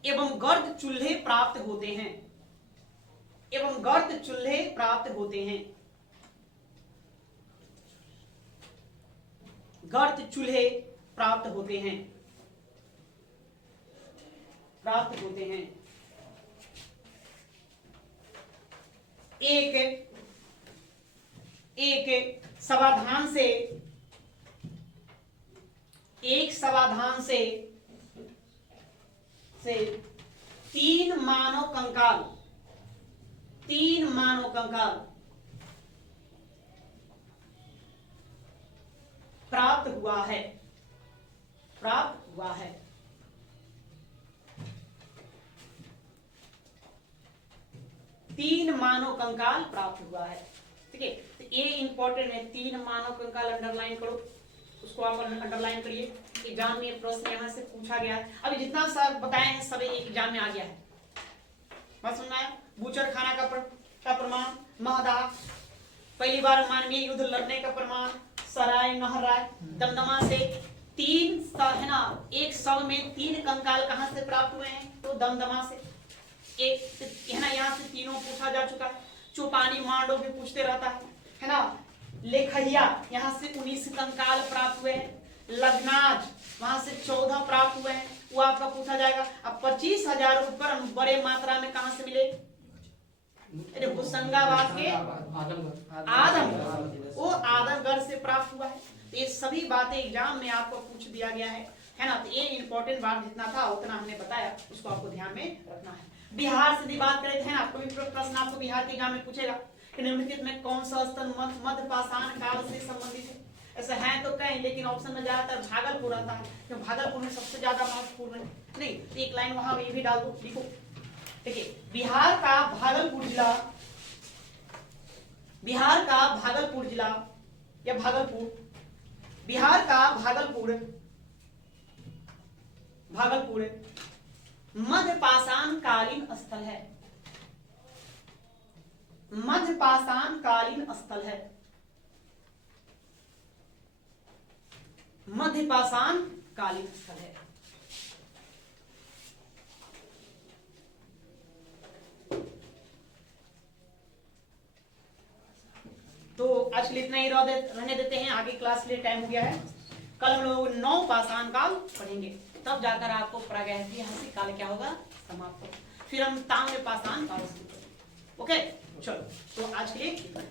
एवं गर्द चूल्हे प्राप्त होते हैं, एवं गर्द चूल्हे प्राप्त होते हैं, गर्द चूल्हे प्राप्त होते हैं, प्राप्त होते हैं। एक समाधान से, एक समाधान से 3 मानव कंकाल, 3 मानव कंकाल प्राप्त हुआ है, प्राप्त हुआ है। तीन मानव कंकाल प्राप्त हुआ है, ठीक है। तो ये इंपॉर्टेंट है, 3 मानव कंकाल अंडरलाइन करो, उसको आप अंडरलाइन करिए। एग्जाम में प्रश्न यहां से पूछा गया है। अभी जितना सब बताए हैं सब एग्जाम में आ गया है। बात समझ में आया? बूचर खाना का प्रमाण, महदाह, पहली बार मानवीय युद्ध लड़ने का प्रमाण, सराय नहराय। दमदमा से 3 है ना, एक शव में 3 कंकाल कहां से प्राप्त हुए हैं? तो दमदमा से। एक है ना, यहाँ से तीनों पूछा जा चुका है। चौपानी मांडो भी पूछते रहता है ना। लेखैया यहाँ से 19 कंकाल प्राप्त हुए हैं। लग्नाज वहां से 14 प्राप्त हुए हैं, वो आपका पूछा जाएगा। अब 25,000 उपकरण बड़े मात्रा में कहां से मिले? होशंगाबाद के आदमगढ़, वो आदमगढ़ से प्राप्त हुआ है। तो ये सभी बातें एग्जाम में आपको पूछ दिया गया है ना। तो ये इंपॉर्टेंट बात जितना था उतना हमने बताया, उसको आपको ध्यान में रखना है। बिहार से भी बात करे थे, आपको भी प्रश्न आपको बिहार के एग्जाम में पूछेगा कि निम्नलिखित में कौन सा स्थल मध्य पाषाण काल से संबंधित है? ऐसे हैं तो कहीं, लेकिन ऑप्शन में ज्यादातर भागलपुर आता है, क्योंकि भागलपुर में सबसे ज्यादा महत्वपूर्ण है। नहीं तो एक लाइन वहां ये भी डाल दो, लिखो, ठीक है। बिहार का भागलपुर जिला, बिहार का भागलपुर जिला या भागलपुर, बिहार का भागलपुर, भागलपुर मध्य पाषाण कालीन स्थल है, मध्य पाषाण कालीन स्थल है, मध्य पाषाण कालीन स्थल है। आज के लिए इतना ही रहने देते हैं, आगे क्लास के लिए टाइम हो गया है। कल हम लोग 9 पाषाण काल पढ़ेंगे, तब जाकर आपको प्रागैतिहासिक काल क्या होगा, समाप्त होगा। फिर हम ताम्र पाषाण काल शुरू करेंगे। ओके, चलो तो आज के लिए इतना ही।